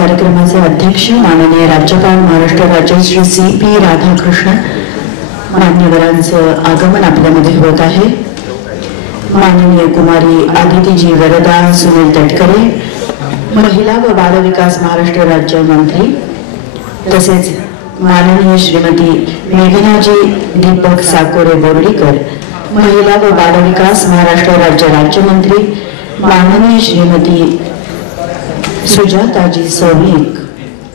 कार्यक्रमाचे अध्यक्ष माननीय राज्यपाल महाराष्ट्र राज्य श्री CP राधाकृष्णन मान्यवरांचं आगमन आपल्यामध्ये होत आहे. माननीय कुमारी आदितीजी वरदा सुनील तटकरे, महिला व बाल विकास महाराष्ट्र राज्य मंत्री, तसेच माननीय श्रीमती मेघनाजी दीपक साकोरे बोर्डीकर, महिला व बाल विकास महाराष्ट्र राज्य राज्यमंत्री, माननीय श्रीमती सुजाताजी सौनिक,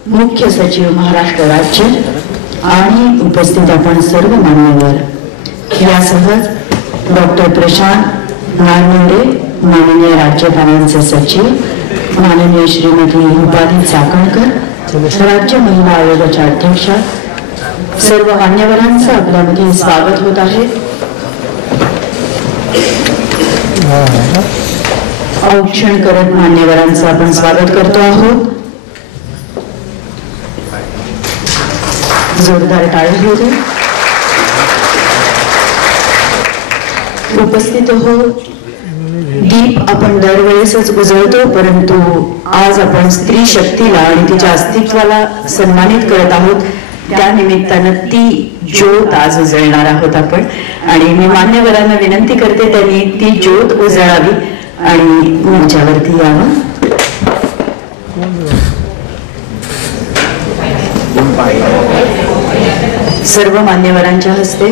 मुख्य सचिव महाराष्ट्र राज्य आणि उपस्थित आपण सर्व मान्यवर, यासह डॉक्टर प्रशांत नारनवरे माननीय राज्यपालांचे सचिव, माननीय श्रीमती रुपाली चाकणकर राज्य महिला आयोगाच्या अध्यक्षा, सर्व मान्यवरांचं आपल्यामध्ये स्वागत होत आहे. औक्षण करत मान्यवरांचं आपण स्वागत करतो आहोत. जोरदार टाळी होते. उपस्थित हो. दीप आपण दरवेळेसच उजळतो, परंतु आज आपण स्त्री शक्तीला आणि तिच्या अस्तित्वाला सन्मानित करत आहोत. त्या निमित्तानं ती ज्योत आज उजळणार आहोत आपण. आणि मी मान्यवरांना विनंती करते त्यांनी ती ज्योत उजळावी आणि मंचावरती यावं. सर्व मान्यवरांच्या हस्ते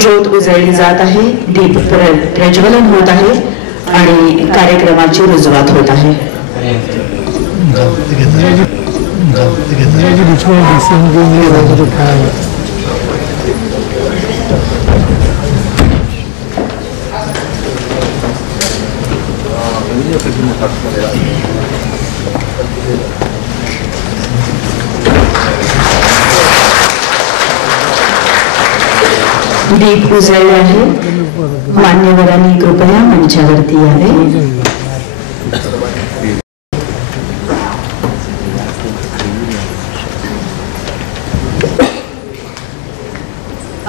ज्योत उजळली जात आहे, दीप प्रज्वलन होत आहे आणि कार्यक्रमाची रुजवात होत आहे. दीप उजळले आहे. मान्यवरांनी कृपया मंचावरती यावे.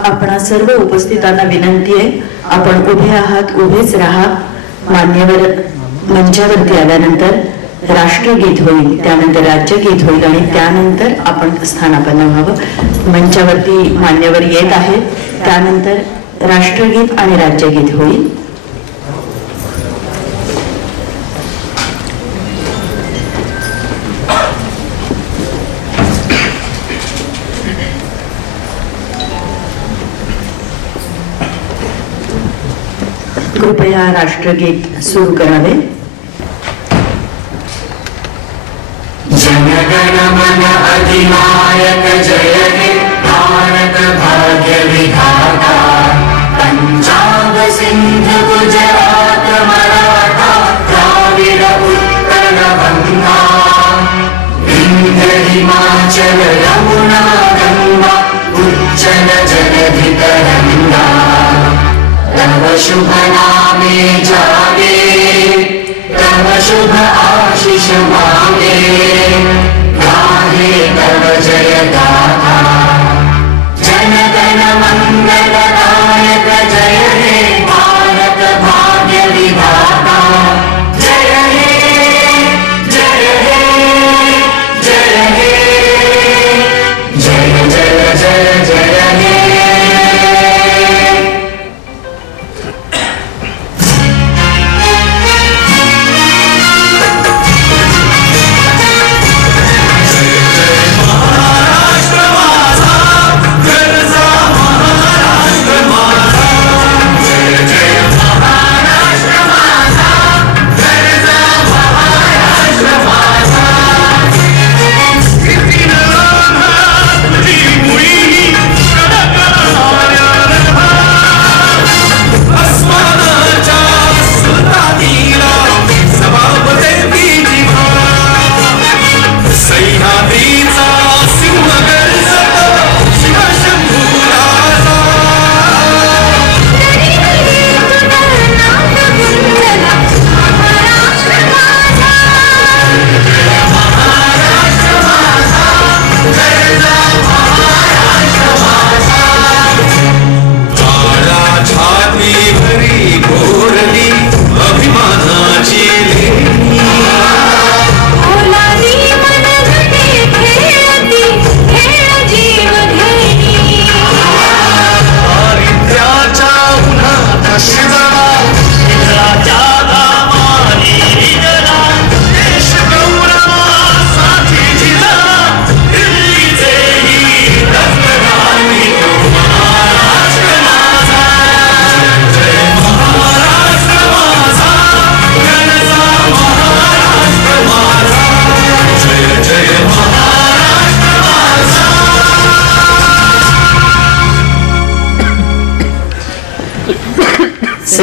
आपणा सर्व उपस्थितांना विनंती आहे, आपण उभे आहात, उभेच राहा. मान्यवर मंचावरती आल्यानंतर राष्ट्रगीत होईल, त्यानंतर राज्यगीत होईल आणि त्यानंतर आपण स्थानापन्न व्हावं. मंचावरती मान्यवर येत आहेत, त्यानंतर राष्ट्रगीत आणि राज्यगीत होईल. कृपया राष्ट्रगीत सुरू करावे. जनगण मन अधिनायक जय हे भारत भाग्य विधाता, पंजाब सिंध गुजरात मराठा द्राविड उत्कल गंगा, विंध्य हिमाचल यमुना गंगा उज्जल जलधि तरंगा, तव शुभ नामे जागे, तव शुभ आशीष मांगे, गाहे तव जय गाथा, जनगण मंगलदायक जय हे भारत भाग्य विधाता, जय हे जय हे जय हे जय जय जय जय हे.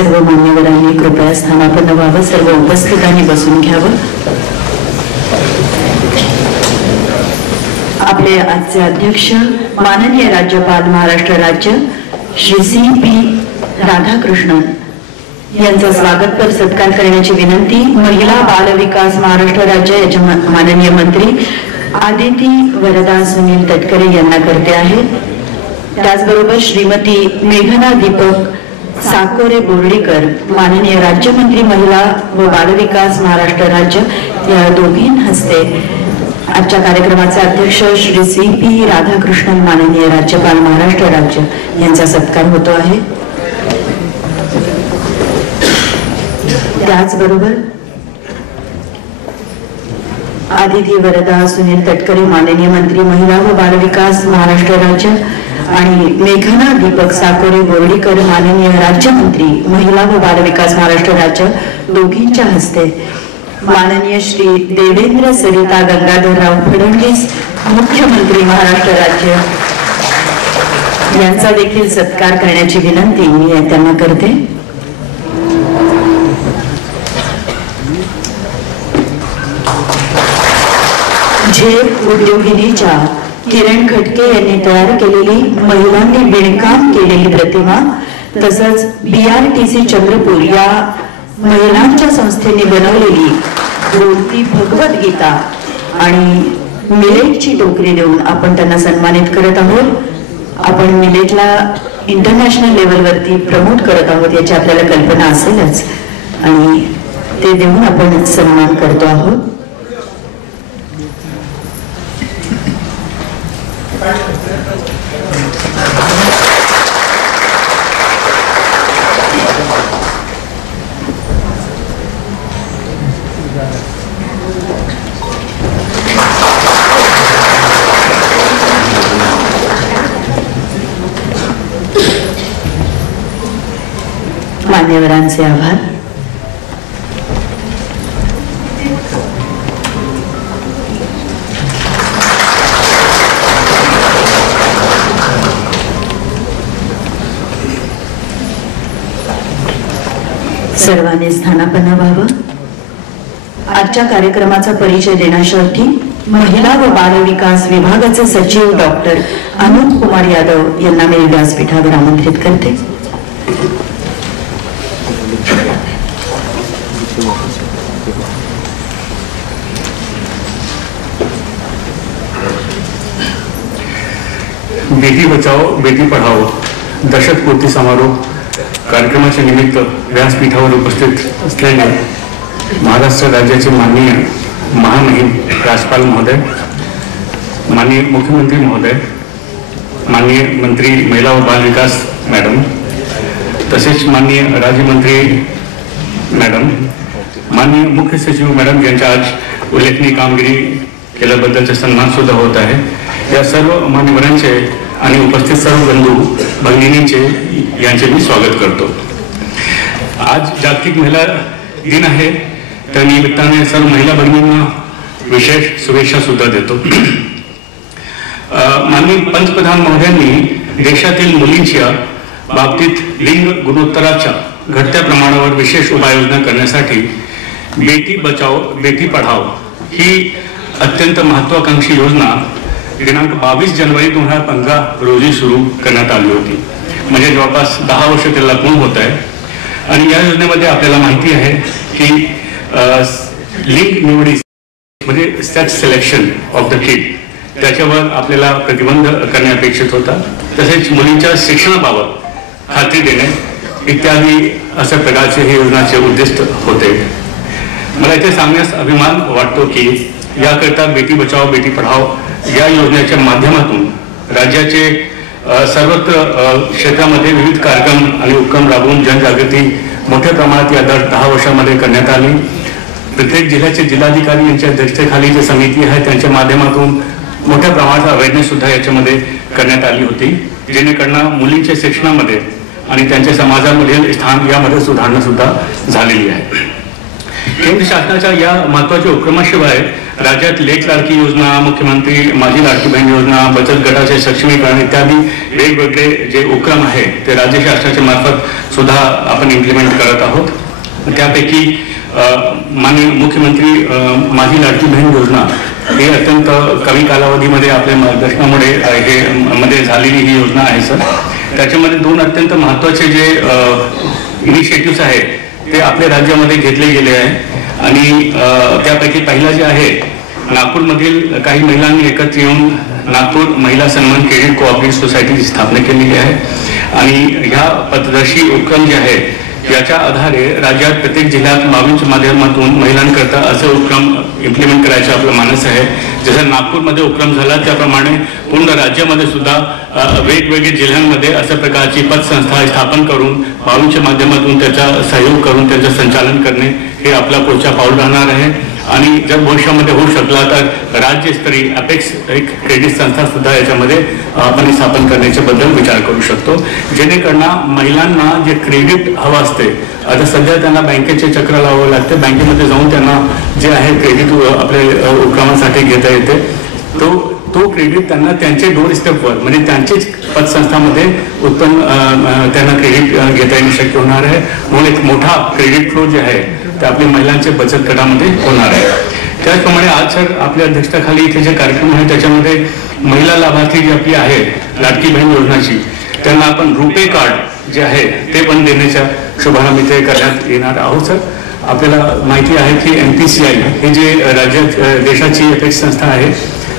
सर्व मान्यवरांनी कृपया स्थानापन्न व्हावं. सर्व उपस्थितांनी बसून घ्यावं. आपले आजचे अध्यक्ष माननीय राज्यपाल महाराष्ट्र राज्य श्री CP राधाकृष्णन यांचा स्वागतपर सत्कार करण्याची विनंती महिला बाल विकास महाराष्ट्र राज्य याचे माननीय मंत्री आदिती वरदा सुनील तटकरे यांना करते आहे. त्याचबरोबर श्रीमती मेघना दीपक साकोरे बोर्डीकर माननीय राज्यमंत्री महिला व बाल विकास महाराष्ट्र राज्य या दोघीं हस्ते आजच्या कार्यक्रमाचे अध्यक्ष श्री CP राधाकृष्णन माननीय राज्यपाल महाराष्ट्र राज्य यांचा सत्कार होतो आहे. त्याचबरोबर आदिती वरदा सुनील तटकरे माननीय मंत्री महिला व बाल विकास महाराष्ट्र राज्य आणि मेघना दीपक साकोरे बोर्डीकर माननीय राज्यमंत्री महिला व बाल विकास महाराष्ट्र राज्य दोघींच्या हस्ते माननीय श्री देवेंद्र सरिता गंगाधरराव फडणवीस मुख्यमंत्री महाराष्ट्र राज्य यांचा देखील सत्कार करण्याची विनंती मी त्यांना करते. झेप उद्योगिनीच्या किरण खटके यांनी तयार केलेली महिलांनी विणकाम केलेली प्रतिमा तसंच BRTC चंद्रपूर या महिलांच्या संस्थेने बनवलेली बोलती भगवद्गीता आणि मिलेटची टोकरी देऊन आपण त्यांना सन्मानित करत आहोत. आपण मिलेटला इंटरनॅशनल लेवलवरती प्रमोट करत आहोत याची आपल्याला कल्पना असेलच आणि ते देऊन आपण सन्मान करतो आहोत. मान्यवरांचे आभार. सर्वांनी स्थानापन्न व्हावं. आजच्या कार्यक्रमाचा परिचय देण्यासाठी महिला व बाल विकास विभागाचे सचिव डॉक्टर अनुप कुमार यादव यांना मी व्यासपीठावर आमंत्रित करते. बेटी बचाओ बेटी पढ़ाओ दशकपूर्ती समारोह कार्यक्रमाच्या निमित्त व्यासपीठावर उपस्थित असलेले महाराष्ट्र राज्याचे माननीय महामहिम राज्यपाल महोदय, माननीय मुख्यमंत्री महोदय, माननीय मंत्री महिला व बाल विकास मॅडम, तसेच माननीय राज्यमंत्री मॅडम, माननीय मुख्य सचिव मॅडम यांच्या आज उल्लेखनीय कामगिरी केल्याबद्दलचा सन्मान सुद्धा होत आहे. या सर्व मान्यवरांचे आणि उपस्थित सर्व बंधू भगिनींचे यांचे मी स्वागत करतो. आज जागतिक महिला दिन आहे. त्या निमित्ताने सर्व महिला भगिनींना विशेष शुभेच्छा सुद्धा देतो. माननीय पंतप्रधान महोदयांनी देशातील मुलींच्या बाबतीत लिंग गुणोत्तराच्या घटत्या प्रमाणावर विशेष उपाययोजना करण्यासाठी बेटी बचाओ बेटी पढ़ाओ ही अत्यंत महत्वाकांक्षी योजना दिनांक 22 जानेवारी 2015 रोजी सुरू करण्यात आली होती. म्हणजे जवळपास 10 वर्ष त्याला पूर्ण होत आहे. आणि या योजनेमध्ये आपल्याला माहिती आहे की लिंग निवडी म्हणजे सेक्स सिलेक्शन ऑफ द किड त्याच्यावर आपल्याला प्रतिबंध करणे अपेक्षित होता. तसेच मुलींच्या शिक्षणाबाबत खात्री देणे इत्यादी अशा प्रकारचे हे योजनेचे उद्दिष्ट होते. मला इथे सांगण्यास अभिमान वाटतो की याकरता बेटी बचाओ बेटी पढ़ाओ या योजनेच्या माध्यमातून राज्याचे सर्वत्र क्षेत्रामध्ये विविध कार्यक्रम आणि उपक्रम राबवून जनजागृती मोठ्या प्रमाणात या 10 वर्षांमध्ये करण्यात आली. प्रत्येक जिल्ह्याचे जिल्हाधिकारी यांच्या अध्यक्षतेखाली जी समिती आहे त्यांच्या माध्यमातून मोठ्या प्रमाणात अवेअरनेस सुद्धा याच्यामध्ये करण्यात आली होती, जेणेकरून मुलींच्या शिक्षणामध्ये आणि त्यांच्या समाजामधील स्थान यामध्ये सुधारणा सुद्धा झालेली आहे. केंद्र शासनाच्या या महत्त्वाच्या उपक्रमाशिवाय राज्यात लेक लाडकी योजना, मुख्यमंत्री माझी लाडकी बहीण योजना, बचत गटाचे सक्षमीकरण इत्यादी वेगवेगळे जे उपक्रम आहे ते राज्य शासनाच्या मार्फत सुद्धा आपण इम्प्लिमेंट करत आहोत. त्यापैकी माननीय मुख्यमंत्री माझी लाडकी बहीण योजना ही अत्यंत कमी कालावधीमध्ये आपल्या मार्गदर्शनामुळे हे मध्ये झालेली ही योजना आहे सर. त्याच्यामध्ये 2 अत्यंत महत्त्वाचे जे इनिशिएटिव्स आहेत ते आपल्या राज्यामध्ये घेतले गेले आहे आणि त्यापैकी पहिला जे आहे नागपूरमधील काही महिलांनी एकत्र येऊन नागपूर महिला सन्मान क्रेडिट कोऑपरेटिव्ह सोसायटीची स्थापना केलेली आहे आणि ह्या पथदर्शी उपक्रम जे आहे याच्या आधारे राज्यात प्रत्येक जिल्ह्यात 22च्या माध्यमातून महिलांकरता असे उपक्रम इम्प्लिमेंट करायचे आपलं मानस आहे. जसं नागपूरमध्ये उपक्रम झाला त्याप्रमाणे पूर्ण राज्यामध्ये सुद्धा वेगवेगळ्या जिल्ह्यांमध्ये अशा प्रकारची पतसंस्था स्थापन करून 22च्या माध्यमातून त्याचा सहयोग करून त्याचं संचालन करणे हे आपला पुढचा पाऊल राहणार आहे. आणि जर भविष्यामध्ये होऊ शकला तर राज्यस्तरीय अपेक्स एक क्रेडिट संस्था सुद्धा याच्यामध्ये आपण स्थापन करण्याच्या बद्दल विचार करू शकतो, जेणेकरून महिलांना जे क्रेडिट हवं असते, आता सध्या त्यांना बँकेचे चक्र लावावं लागते, बँकेमध्ये जाऊन त्यांना जे आहे क्रेडिट आपल्या उपक्रमासाठी घेता येते, तो क्रेडिट त्यांना त्यांचे डोर स्टेपवर म्हणजे त्यांचेच पतसंस्थामध्ये उत्पन्न त्यांना क्रेडिट घेता येणं शक्य होणार आहे. म्हणून एक मोठा क्रेडिट फ्लो जे आहे ते आपल्या महिलांच्या बचत गटामध्ये होणार आहे. त्याचप्रमाणे आज सर आपल्या अध्यक्षतेखाली इथे जे कार्यक्रम आहे त्याच्यामध्ये महिला लाभार्थी जी आपली आहे लाडकी बहीण योजनाची त्यांना आपण रुपे कार्ड जे आहे ते पण देण्याचा शुभारंभ इथे करण्यात येणार आहोत सर. आपल्याला माहिती आहे की NPCI हे जे राज्यात देशाची अपेक्स संस्था आहे,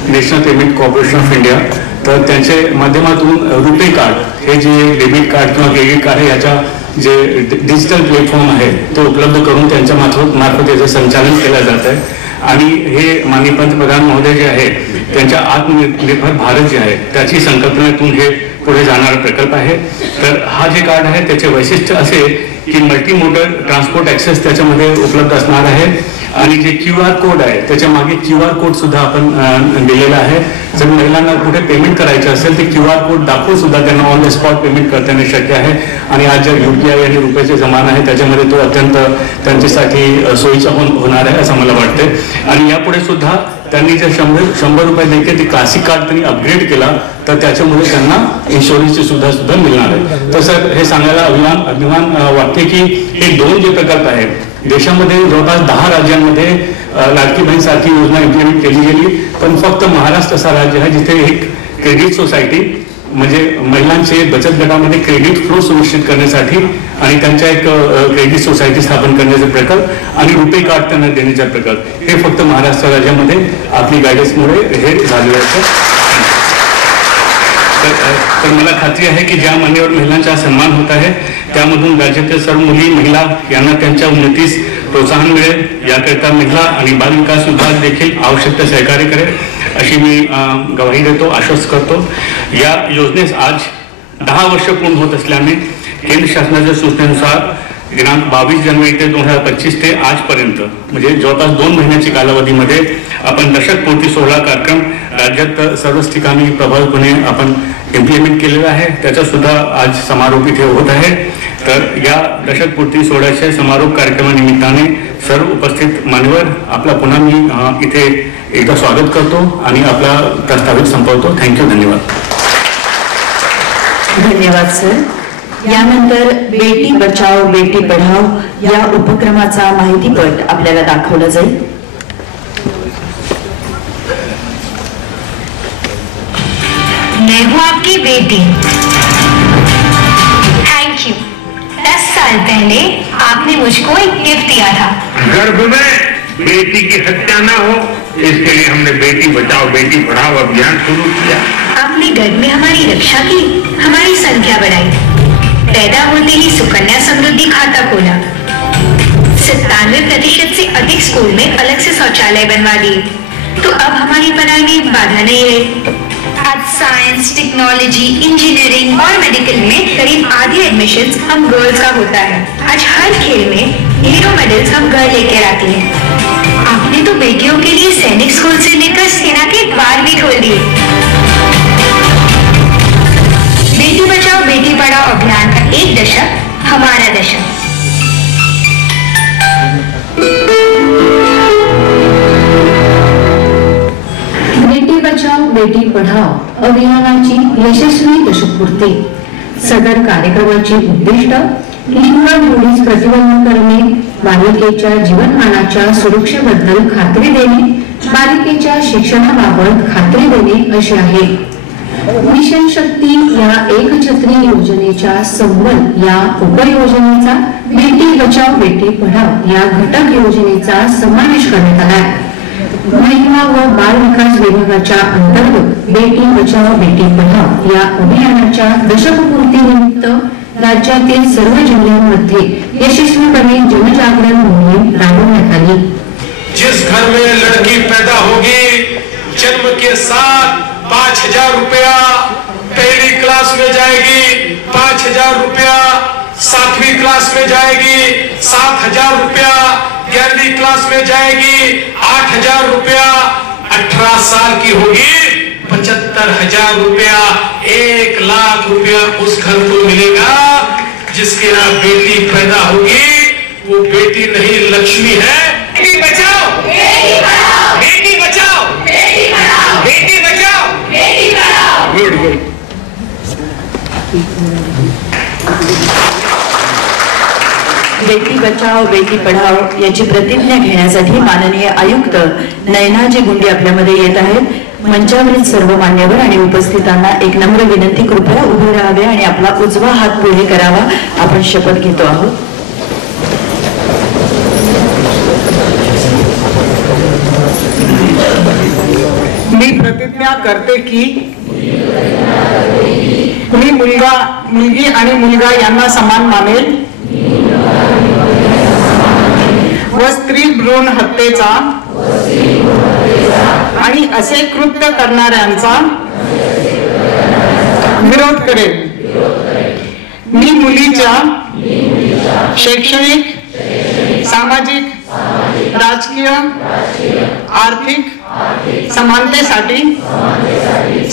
national payment corporation of India, तर त्यांच्या माध्यमातून रुपे कार्ड हे जे डेबिट कार्ड किंवा क्रेडिट कार्ड आहे याच्या जे डिजिटल प्लॅटफॉर्म आहे तो उपलब्ध करून त्यांच्या मार्फत याचं संचालन केलं जात आहे. आणि हे माननीय पंतप्रधान महोदय जे आहे त्यांच्या आत्मनिर्भर भारत जे आहे त्याची संकल्पनेतून हे पुढे जाणारा प्रकल्प आहे. तर हा जे कार्ड आहे त्याचे वैशिष्ट्य असे की मल्टी मोडल ट्रान्सपोर्ट ॲक्सेस त्याच्यामध्ये उपलब्ध असणार आहे आणि जे QR कोड आहे त्याच्या मागे QR कोड सुद्धा आपण दिलेला आहे. जर महिलांना कुठे पेमेंट करायचे असेल तर QR कोड दाखवून सुद्धा त्यांना ऑन द स्पॉट पेमेंट करता येणे शक्य आहे. आणि आज जर UPI आणि रुपयाचे जमाना आहे त्याच्यामध्ये तो अत्यंत त्यांच्यासाठी सोयीचा होणार आहे असं मला वाटते. आणि यापुढे सुद्धा त्यांनी जर 100 रुपये देखील ते क्लासिक कार्ड त्यांनी अपग्रेड केला तर त्याच्यामुळे त्यांना इन्शुरन्सची सुद्धा मिळणार आहे. तर सर हे सांगायला अभिमान वाटते की हे 2 जे प्रकल्प आहेत देशामध्ये जवळपास 10 राज्यांमध्ये लाडकी बहीण सारखी योजना इम्प्लिमेंट केली गेली, पण फक्त महाराष्ट्र असा राज्य आहे जिथे एक क्रेडिट सोसायटी म्हणजे महिलांचे बचत गटामध्ये क्रेडिट फ्लो सुनिश्चित करण्यासाठी आणि त्यांच्या एक क्रेडिट सोसायटी स्थापन करण्याचा प्रकल्प आणि रुपे कार्ड त्यांना देण्याचा प्रकल्प हे फक्त महाराष्ट्र राज्यामध्ये आपली गायडन्समुळे हे झाले आहे. तर मला खात्री आहे की ज्या मान्यवर महिलांचा सन्मान होत आहे त्यामधून राज्यातील सर्व मुली महिला यांना त्यांच्या उन्नतीस प्रोत्साहन मिळेल याकरिता महिला आणि बाल विकास विभाग देखील आवश्यक ते सहकार्य करेल अशी मी गवाही देतो, आश्वस्त करतो. या योजनेस आज 10 वर्ष पूर्ण होत असल्याने केंद्र शासनाच्या सूचनेनुसार दिनांक 22 जानेवारी 2025 ते आजपर्यंत म्हणजे जवळपास 2 महिन्याच्या कालावधीमध्ये आपण दशकपूर्ती सोहळा कार्यक्रम राज्यात सर्वच ठिकाणी प्रभावीपणे आपण इम्प्लिमेंट केलेला आहे. त्याचा सुद्धा आज समारोप इथे होत आहे. तर या दशकपूर्ती सोहळ्याच्या समारोप कार्यक्रमानिमित्ताने सर्व उपस्थित मान्यवर आपला पुन्हा मी इथे एकदा स्वागत करतो आणि आपला प्रस्तावित संपवतो. थँक्यू, धन्यवाद. धन्यवाद सर. यानंतर बेटी बचाओ बेटी पढाओ या उपक्रमाचा माहितीपट आपल्याला दाखवला जाईल. मैं हूँ आपकी बेटी. Thank you. 10 साल पहले आपने मुझको एक गिफ्ट दिया था. गर्भ में बेटी की हत्या न हो इसके लिए हमने बेटी बचाओ बेटी पढ़ाओ अभियान शुरू किया. आपने गर्भ में हमारी रक्षा की, हमारी संख्या बढ़ाई, पैदा होते ही सुकन्या समृद्धि खाता खोला, 97% से अधिक स्कूल में अलग से शौचालय बनवा दिए, तो अब हमारी पढ़ाई में बाधा नहीं रही. आज साइंस, टेक्नोलॉजी, इंजीनियरिंग और मेडिकल में करीब आधी एडमिशंस हम गर्ल्स का होता है. आज हर खेल में हीरो मेडल्स हम गर्ल लेकर आती हैं. आपने तो बेटियों के लिए सैनिक स्कूल से लेकर सेना के द्वार भी खोल दिए. बेटी बचाओ बेटी पढ़ाओ अभियान का एक दशक हमारा दशक. बचाओ बेटी पढाओ अभियानाची यशस्वी दशकपूर्ती. सदर कार्यक्रमाची उद्दिष्ट लिंग मुलीस प्रतिबंध करणे, बालिकेच्या जीवनमानाच्या सुरक्षेबद्दल खात्री देणे, बालिकेच्या शिक्षणाबाबत खात्री देणे अशी आहे. मिशन शक्ती या एकछत्री योजनेच्या संबल या उपयोजनेचा बेटी बचाओ बेटी पढाओ या घटक योजनेचा समावेश करण्यात आला आहे. महिला व बाल विकास विभागाच्या अंतर्गत बेटी बचाओ बेटी पढाओ या अभियानाच्या दशकपूर्तीनिमित्त राज्यातील सर्व जिल्ह्यांमध्ये यशस्वीपणे जनजागरण मोहीम राबवण्यात आली. जिस घर में लड़की पैदा होगी जन्म के साथ 5,000 रुपया पहली क्लास में जाएगी, 5,000 रुपया 7वीं क्लास में जाएगी, 7,000 रुपया 11वीं क्लास में जाएगी, 8,000 रुपया 18 साल की होगी 75,000 रुपया, 1 लाख रुपया उस घर को मिलेगा जिसके यहाँ बेटी पैदा होगी. वो बेटी नहीं लक्ष्मी है. बेटी बचाओ बेटी पढ़ाओ, बेटी बचाओ बेटी पढ़ाओ, बेटी बचाओ बेटी पढ़ाओ. Good good. बेटी बचाओ बेटी पढाओ याची प्रतिज्ञा घेण्यासाठी माननीय आयुक्त नयनाजी गुंडे आपल्यामध्ये येत आहेत. मंचावरील सर्व मान्यवर आणि उपस्थितांना एक नम्र विनंती, कृपया उभे राहावे आणि आपला उजवा हात पुढे करावा. आपण शपथ घेतो आहोत. मी प्रतिज्ञा करते की मी मुलगी आणि मुलगा यांना समान मानेल व स्त्री भ्रूण हत्येचा आणि असे कृत्य करणाऱ्यांचा विरोध करेल. मी मुलीच्या शैक्षणिक, सामाजिक, राजकीय, आर्थिक समानतेसाठी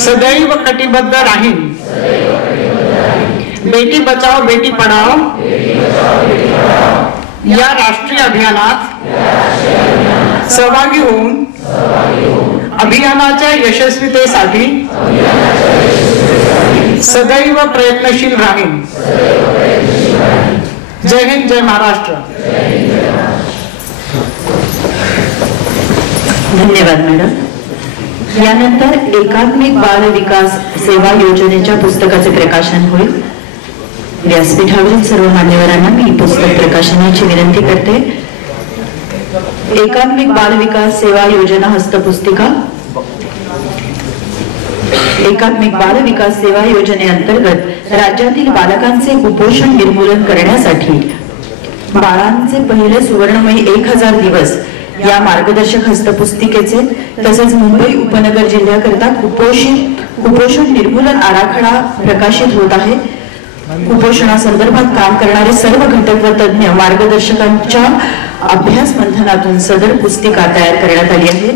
सदैव कटिबद्ध राहीन. बेटी बचाओ बेटी पढाओ या राष्ट्रीय अभियानात सहभागी होऊन अभियानाच्या यशस्वीतेसाठी सदैव प्रयत्नशील राहीन. जय हिंद, जय महाराष्ट्र. धन्यवाद मॅडम. यानंतर एकात्मिक बाल विकास सेवा योजनेच्या पुस्तकाचे प्रकाशन होईल. व्यासपीठावरील सर्व मान्यवरांना मी पुस्तक प्रकाशनाची विनंती करते. एकात्मिक बाल विकास सेवा योजना हस्तपुस्तिका. एकात्मिक बाल विकास सेवा योजनेअंतर्गत राज्यातील बालकांचे कुपोषण निर्मूलन करण्यासाठी बाळांचे पहिले सुवर्णमयी 1000 दिवस या मार्गदर्शक हस्तपुस्तिकेचे तसेच मुंबई उपनगर जिल्ह्याकरिता कुपोषण निर्मूलन आराखडा प्रकाशित होत आहे. कुपोषणासंदर्भात काम करणारे सर्व घटक व तज्ञ मार्गदर्शकांच्या अभ्यास मंथनातून सदर पुस्तिका तयार करण्यात आली आहे.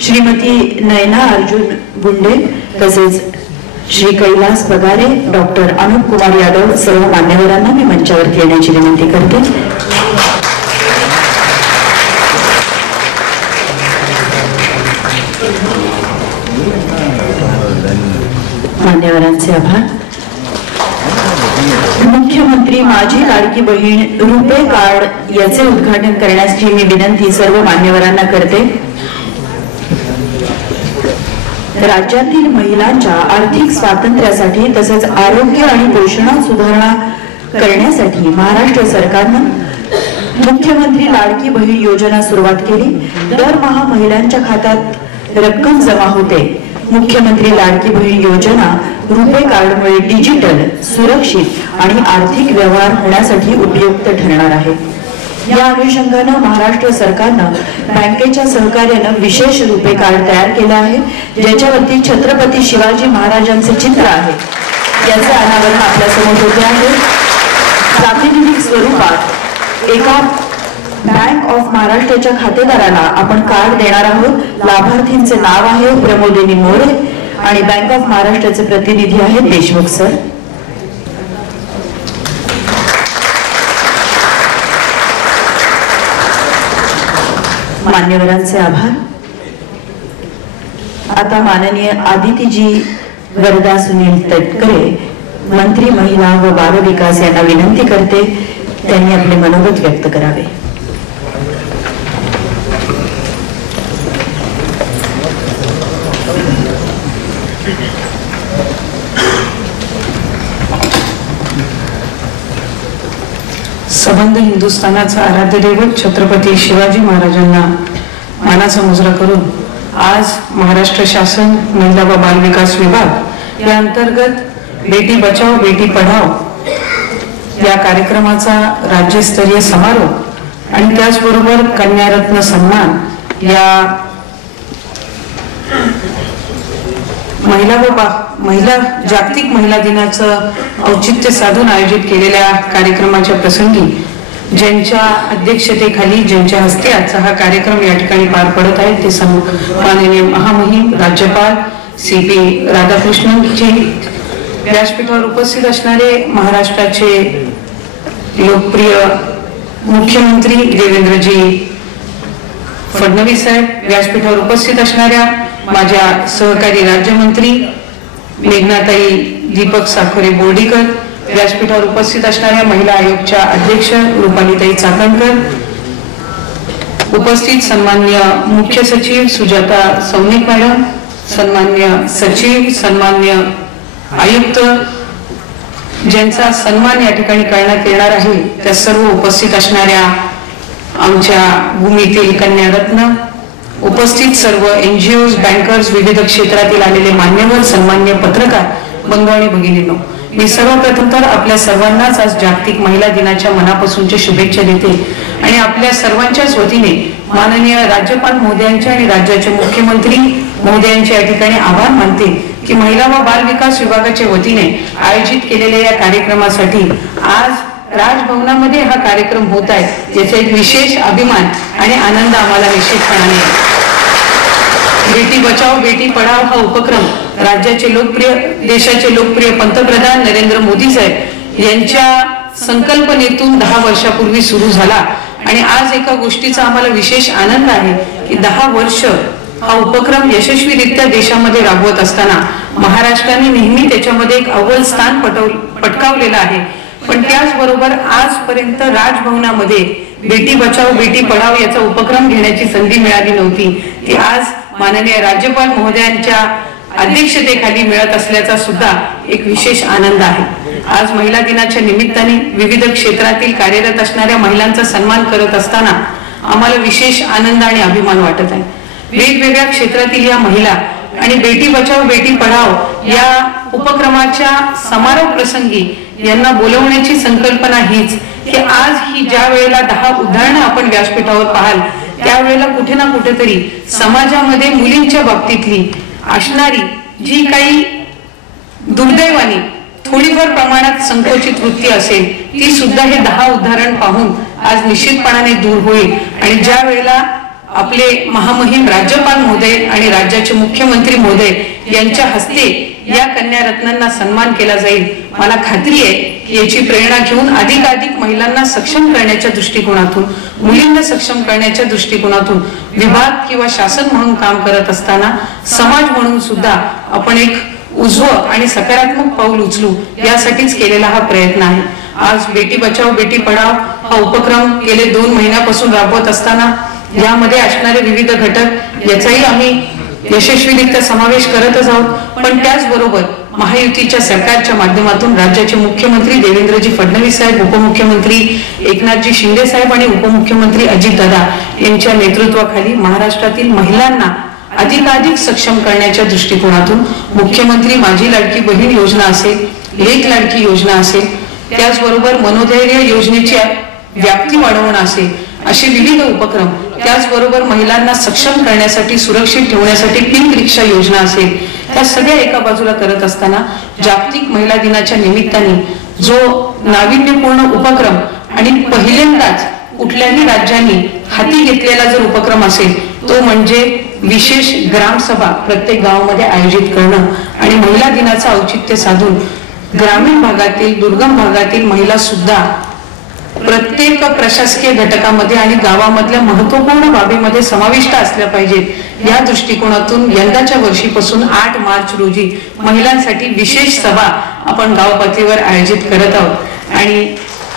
श्रीमती नयना अर्जुन गुंडे तसेच श्री कैलास पगारे, डॉक्टर अनुप कुमार यादव सर्व मान्यवरांना मी मंचावरती येण्याची विनंती करते. मान्यवरांचे आभार. मुख्यमंत्री माझी लाडकी बहीण रुपे कार्ड याचे उद्घाटन करण्याची मी विनंती सर्व मान्यवरांना करते. राज्यातील महिलांच्या आर्थिक स्वातंत्र्यासाठी तसेच आरोग्य आणि पोषणात सुधारणा करण्यासाठी महाराष्ट्र सरकारनं मुख्यमंत्री लाडकी बहीण योजना सुरुवात केली. दरमहा महिलांच्या खात्यात रक्कम जमा होते. मुख्यमंत्री लाडकी बहीण योजना रुपे कार्डमुळे डिजिटल, सुरक्षित आणि आर्थिक व्यवहार होण्यासाठी उपयुक्त ठरणार आहे. या अनुषंगानं महाराष्ट्र सरकारनं बँकेच्या सहकार्यानं विशेष रुपे कार्ड तयार केलं आहे, ज्याच्यावरती छत्रपती शिवाजी महाराजांचे चित्र आहे. याचे अनावरण आपल्या समोर होते आहे. प्रातिनिधिक स्वरूपात एका बँक ऑफ महाराष्ट्राच्या खातेदाराला आपण कार्ड देणार आहोत. लाभार्थींचे नाव आहे प्रमोदिनी मोरे आणि बँक ऑफ महाराष्ट्राचे प्रतिनिधी आहेत देशमुख सर. मान्यवरांचे आभार. आता माननीय आदितीजी वरदा सुनील तटकरे मंत्री महिला व बाल विकास यांना विनंती करते त्यांनी आपले मनोगत व्यक्त करावे. सबंध हिंदुस्थानाचा आराध्य दैवत छत्रपती शिवाजी महाराजांना मानाचा मुजरा करून आज महाराष्ट्र शासन महिला व बाल विकास विभाग या अंतर्गत बेटी बचाओ बेटी पढाओ या कार्यक्रमाचा राज्यस्तरीय समारोप आणि त्याचबरोबर कन्यारत्न सन्मान या महिला जागतिक महिला दिनाचं औचित्य साधून आयोजित केलेल्या कार्यक्रमाच्या प्रसंगी ज्यांच्या अध्यक्षतेखाली ज्यांच्या हस्ते आजचा हा कार्यक्रम या ठिकाणी पार पडत आहे ते माननीय महामहिम राज्यपाल CP राधाकृष्णन जी, व्यासपीठावर उपस्थित असणारे महाराष्ट्राचे लोकप्रिय मुख्यमंत्री देवेंद्रजी फडणवीस साहेब, व्यासपीठावर उपस्थित असणाऱ्या माझ्या सहकारी राज्यमंत्री मेघनाताई दीपक साखरे बोर्डीकर, व्यासपीठावर उपस्थित असणाऱ्या महिला आयोगच्या अध्यक्ष रुपालीताई चाकणकर, उपस्थित सन्मान्य मुख्य सचिव सुजाता सौनिक मॅडम, सन्मान्य सचिव, सन्मान्य आयुक्त ज्यांचा सन्मान या ठिकाणी करण्यात येणार आहे त्या सर्व उपस्थित असणाऱ्या आमच्या भूमीतील कन्यारत्न, उपस्थित सर्व NGOs, बँकर्स, विविध क्षेत्रातील आलेले मान्यवर, सन्मान्य पत्रकार बंधू आणि भगिनींनो, मी सर्वप्रथम तर आपल्या सर्वांनाच आज जागतिक महिला दिनाच्या मनापासूनच्या शुभेच्छा देते आणि आपल्या सर्वांच्याच वतीने माननीय राज्यपाल महोदयांच्या आणि राज्याचे मुख्यमंत्री महोदयांच्या या ठिकाणी आभार मानते की महिला व बाल विकास विभागाच्या वतीने आयोजित केलेल्या या कार्यक्रमासाठी आज राजभवनामध्ये हा कार्यक्रम होत आहे याचा एक विशेष अभिमान आणि आनंद आम्हाला निश्चितपणाने आहे. बेटी बचाओ बेटी पढाओ हा उपक्रम राज्याचे लोकप्रिय देशाचे लोकप्रिय पंतप्रधान नरेंद्र मोदी साहेब यांच्या संकल्पनेतून 10 वर्षापूर्वी सुरू झाला आणि आज एका गोष्टीचा आम्हाला विशेष आनंद आहे की 10 वर्ष हा उपक्रम यशस्वीरित्या देशामध्ये राबवत असताना महाराष्ट्राने नेहमी त्याच्यामध्ये एक अव्वल स्थान पटकावलेलं आहे. पण त्याचबरोबर आजपर्यंत राजभवनामध्ये बेटी बचाओ बेटी पढाओ याचा उपक्रम घेण्याची संधी मिळाली नव्हती. ती आज माननीय राज्यपाल महोदयांच्या अध्यक्षतेखाली मिळत असल्याचा सुद्धा एक विशेष आनंद आहे. आज महिला दिनाच्या निमित्ताने विविध क्षेत्रातील कार्यरत असणाऱ्या महिलांचा सन्मान करत असताना आम्हाला विशेष आनंद आणि अभिमान वाटत आहे. वेगवेगळ्या क्षेत्रातील या महिला आणि बेटी बचाओ बेटी पढाओ या उपक्रमाच्या समारोप प्रसंगी यांना बोलवण्याची संकल्पना हीच की आज ही ज्या वेळेला 10 उदाहरणं आपण व्यासपीठावर पाहाल त्यावेळेला कुठे ना कुठेतरी समाजामध्ये मुलींच्या बाबतीतली असणारी जी काही दुर्दैवाने थोडीफार प्रमाणात संकोचित वृत्ती असेल ती सुद्धा हे 10 उदाहरण पाहून आज निश्चितपणाने दूर होईल. आणि ज्या वेळेला आपले महामहिम राज्यपाल महोदय आणि राज्याचे मुख्यमंत्री महोदय यांच्या हस्ते या कन्यारत्नांना सन्मान केला जाईल, मला खात्री आहे की याची प्रेरणा घेऊन अधिकाधिक महिलांना सक्षम करण्याच्या दृष्टिकोनातून मुलींना सक्षम करण्याच्या दृष्टिकोनातून विभाग किंवा शासन म्हणून काम करत असताना समाज म्हणून सुद्धा आपण एक उजवं आणि सकारात्मक पाऊल उचलू यासाठीच केलेला हा प्रयत्न आहे. आज बेटी बचाओ बेटी पढाओ हा उपक्रम गेले 2 महिन्यापासून राबवत असताना यामध्ये असणारे विविध घटक याचाही आम्ही यशस्वीरित्या समावेश करतच आहोत. पण त्याचबरोबर महायुतीच्या सरकारच्या माध्यमातून राज्याचे मुख्यमंत्री देवेंद्रजी फडणवीस साहेब, उपमुख्यमंत्री एकनाथजी शिंदे साहेब आणि उपमुख्यमंत्री अजितदादा यांच्या नेतृत्वाखाली महाराष्ट्रातील महिलांना अधिकाधिक सक्षम करण्याच्या दृष्टिकोनातून मुख्यमंत्री माझी लाडकी बहीण योजना असेल, लेक लाडकी योजना असेल, त्याचबरोबर मनोधैर्य योजनेची व्याप्ती वाढवणं असेल, असे विविध उपक्रम, त्याचबरोबर महिलांना सक्षम करण्यासाठी सुरक्षित ठेवण्यासाठी पिंक रिक्षा योजना असेल, त्या सगळ्या एका बाजूला करत असताना जागतिक महिला दिनाच्या निमित्ताने जो नाविन्यपूर्ण उपक्रम आणि पहिल्यांदाच कुठल्याही राज्यांनी हाती घेतलेला जर उपक्रम असेल तो म्हणजे विशेष ग्रामसभा प्रत्येक गावामध्ये आयोजित करणं आणि महिला दिनाचं औचित्य साधून ग्रामीण भागातील दुर्गम भागातील महिला सुद्धा प्रत्येक प्रशासकीय घटकामध्ये आणि गावामधल्या महत्वपूर्ण बाबीमध्ये समाविष्ट असल्या पाहिजेत या दृष्टिकोनातून यंदाच्या वर्षीपासून 8 मार्च रोजी महिलांसाठी विशेष सभा आपण गाव पातळीवर आयोजित करत आहोत आणि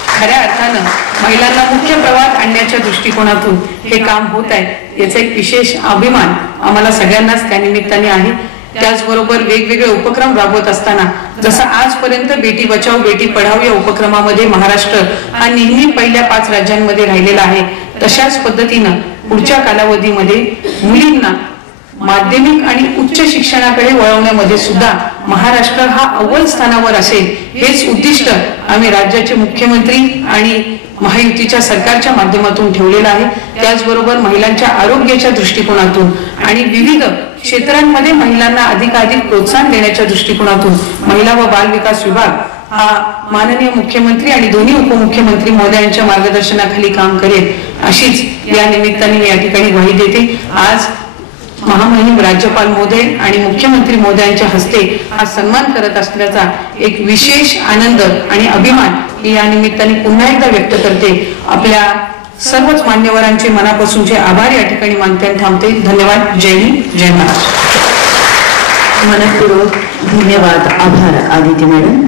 खऱ्या अर्थानं महिलांना मुख्य प्रवाहात आणण्याच्या दृष्टिकोनातून हे काम होत आहे याचा एक विशेष अभिमान आम्हाला सगळ्यांनाच त्या निमित्ताने आहे. त्याचबरोबर वेगवेगळे उपक्रम राबवत असताना जसं आजपर्यंत बेटी बचाओ बेटी पढाओ या उपक्रमामध्ये महाराष्ट्र हा नेहमी पहिल्या 5 राज्यांमध्ये राहिलेला आहे, तशाच पद्धतीनं पुढच्या कालावधीमध्ये मुलींना माध्यमिक आणि उच्च शिक्षणाकडे वळवण्यामध्ये सुद्धा महाराष्ट्र हा अव्वल स्थानावर असेल हेच उद्दिष्ट आम्ही राज्याचे मुख्यमंत्री आणि महायुतीच्या सरकारच्या माध्यमातून ठेवलेलं आहे. त्याचबरोबर महिलांच्या आरोग्याच्या दृष्टिकोनातून आणि विविध क्षेत्रांमध्ये महिलांना अधिकाधिक प्रोत्साहन देण्याच्या दृष्टिकोनातून महिला व बाल विकास विभाग हा माननीय मुख्यमंत्री आणि दोन्ही उपमुख्यमंत्री महोदयांच्या मार्गदर्शनाखाली काम करेल अशीच या निमित्ताने मी या ठिकाणी ग्वाही देते. आज महामहिम राज्यपाल महोदय आणि मुख्यमंत्री महोदयांच्या हस्ते हा सन्मान करत असल्याचा एक विशेष आनंद आणि अभिमान मी या निमित्ताने पुन्हा एकदा व्यक्त करते. आपल्या सर्वच मान्यवरांचे मनापासूनचे आभार या ठिकाणी मानते आणि थांबते. धन्यवाद. जय हिंद, जय महाराष्ट्र. मनपूर्वक धन्यवाद, आभार आदिती मॅडम.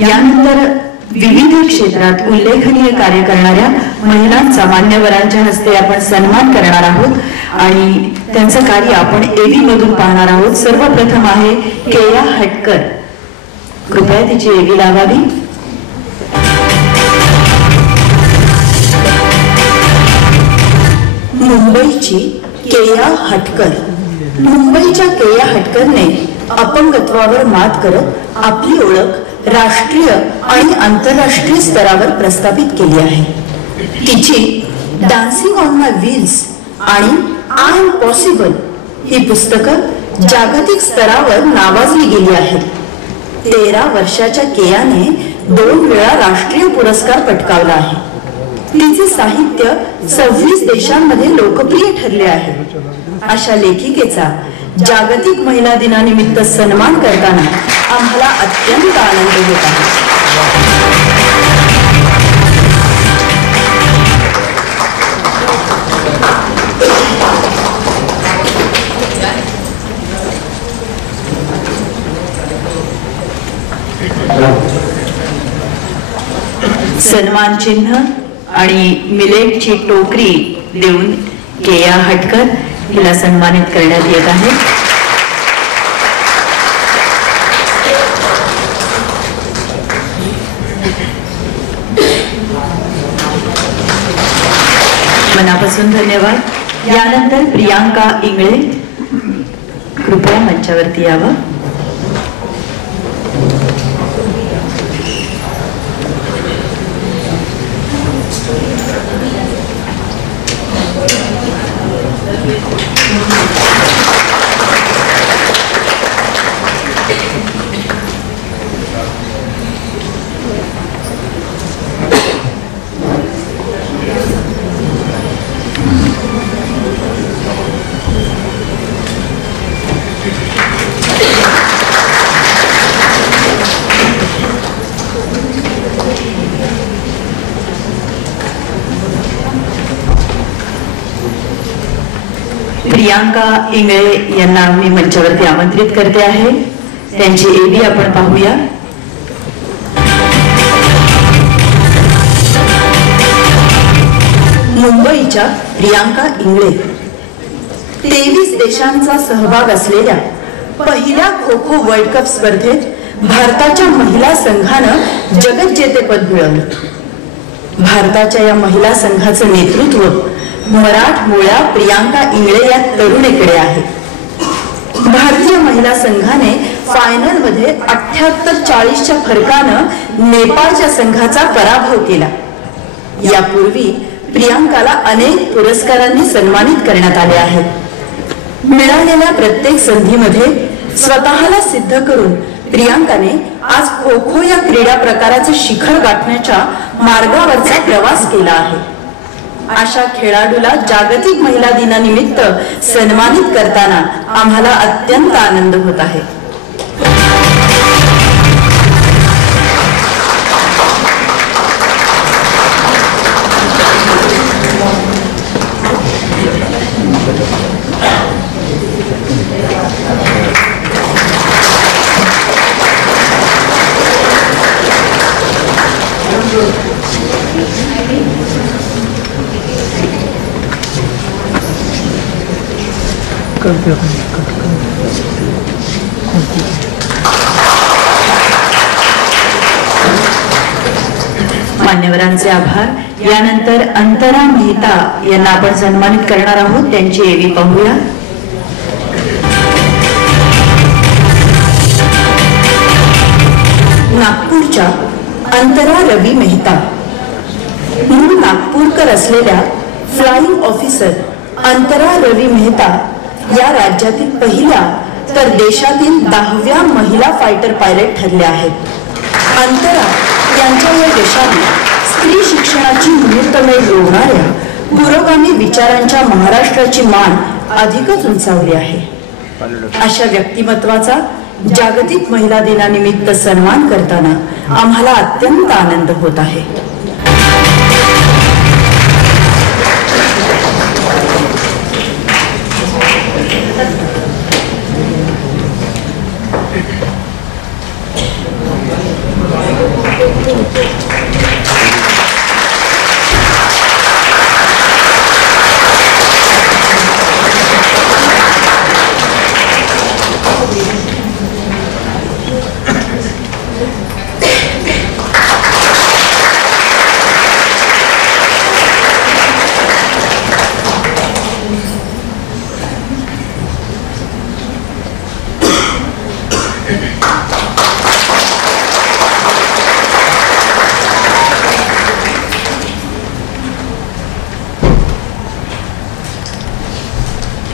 यानंतर विविध क्षेत्रात उल्लेखनीय कार्य करणाऱ्या महिलांचा मान्यवरांच्या हस्ते आपण सन्मान करणार आहोत आणि त्यांचं कार्य आपण एव्ही मधून पाहणार आहोत. सर्वप्रथम आहे केया हटकर. कृपया तिची एव्ही लावावी. मुंबईची केया हटकर. मुंबईच्या केया हटकरने अपंगत्वावर मात करत आपली ओळख राष्ट्रीय आणि आंतरराष्ट्रीय स्तरावर प्रस्थापित केली आहे. तिची डान्सिंग ऑन माय व्हील्स आणि आय एम पॉसिबल ही पुस्तकं जागतिक स्तरावर नावाजली गेली आहेत. 13 वर्षाच्या केयाने 2 वेळा राष्ट्रीय पुरस्कार पटकावला आहे. तिचे साहित्य 26 देशांमध्ये लोकप्रिय ठरले आहे. अशा लेखिकेचा जागतिक महिला दिनानिमित्त सन्मान करताना आम्हाला अत्यंत आनंद होत आहे. सन्मान चिन्ह आणि मिलेटची टोकरी देऊन केया हटकर हिला सन्मानित करण्यात येत आहे. मनापासून धन्यवाद. यानंतर प्रियांका इंगळे. कृपया मंचावरती यावं. प्रियांका इंगळे यांना मी मंचावरती आमंत्रित करते आहे. त्यांची एव्ही आपण पाहूया. मुंबईच्या प्रियांका इंगळे 23 देशांचा सहभाग असलेल्या पहिल्या खो खो वर्ल्ड कप स्पर्धेत भारताच्या महिला संघानं जगज्जेतेपद मिळवलं. भारताच्या या महिला संघाचं नेतृत्व मराठमोळ्या प्रियांका इंगळे या तरुणीकडे आहे. भारतीय महिला संघाने फायनल मध्ये 78-40च्या फरकानं नेपाळच्या संघाचा पराभव केला. यापूर्वी प्रियांकाला अनेक पुरस्कारांनी सन्मानित करण्यात आले आहे. मिळालेल्या प्रत्येक संधीमध्ये स्वतःला सिद्ध करून प्रियांकाने आज खो खो या क्रीडा प्रकाराचे शिखर गाठण्याच्या मार्गावरचा प्रवास केला आहे. अशा खेळाडूला जागतिक महिला दिनानिमित्त सन्मानित करताना आम्हाला अत्यंत आनंद होत आहे. मान्यवरांचे आभार। यानंतर अंतरा मेहता यांना आपण सन्मानित करणार आहोत, त्यांची एवी पाहूया। नागपूरच्या अंतरा रवी मेहता मूळ नागपूरकर असलेल्या फ्लाइंग ऑफिसर अंतरा रवी मेहता या राज्यातील पहिल्या तर देशातील 10व्या महिला फायटर पायलट ठरल्या आहेत। अंतरा यांच्या या यशाने स्त्री शिक्षणाची मुहूर्तमेढ रोवणाऱ्या पुरोगामी विचारांच्या महाराष्ट्राची मान अधिकच उंचावली आहे। अशा व्यक्तिमत्वाचा जागतिक महिला दिनानिमित्त सन्मान करताना आम्हाला अत्यंत आनंद होत आहे।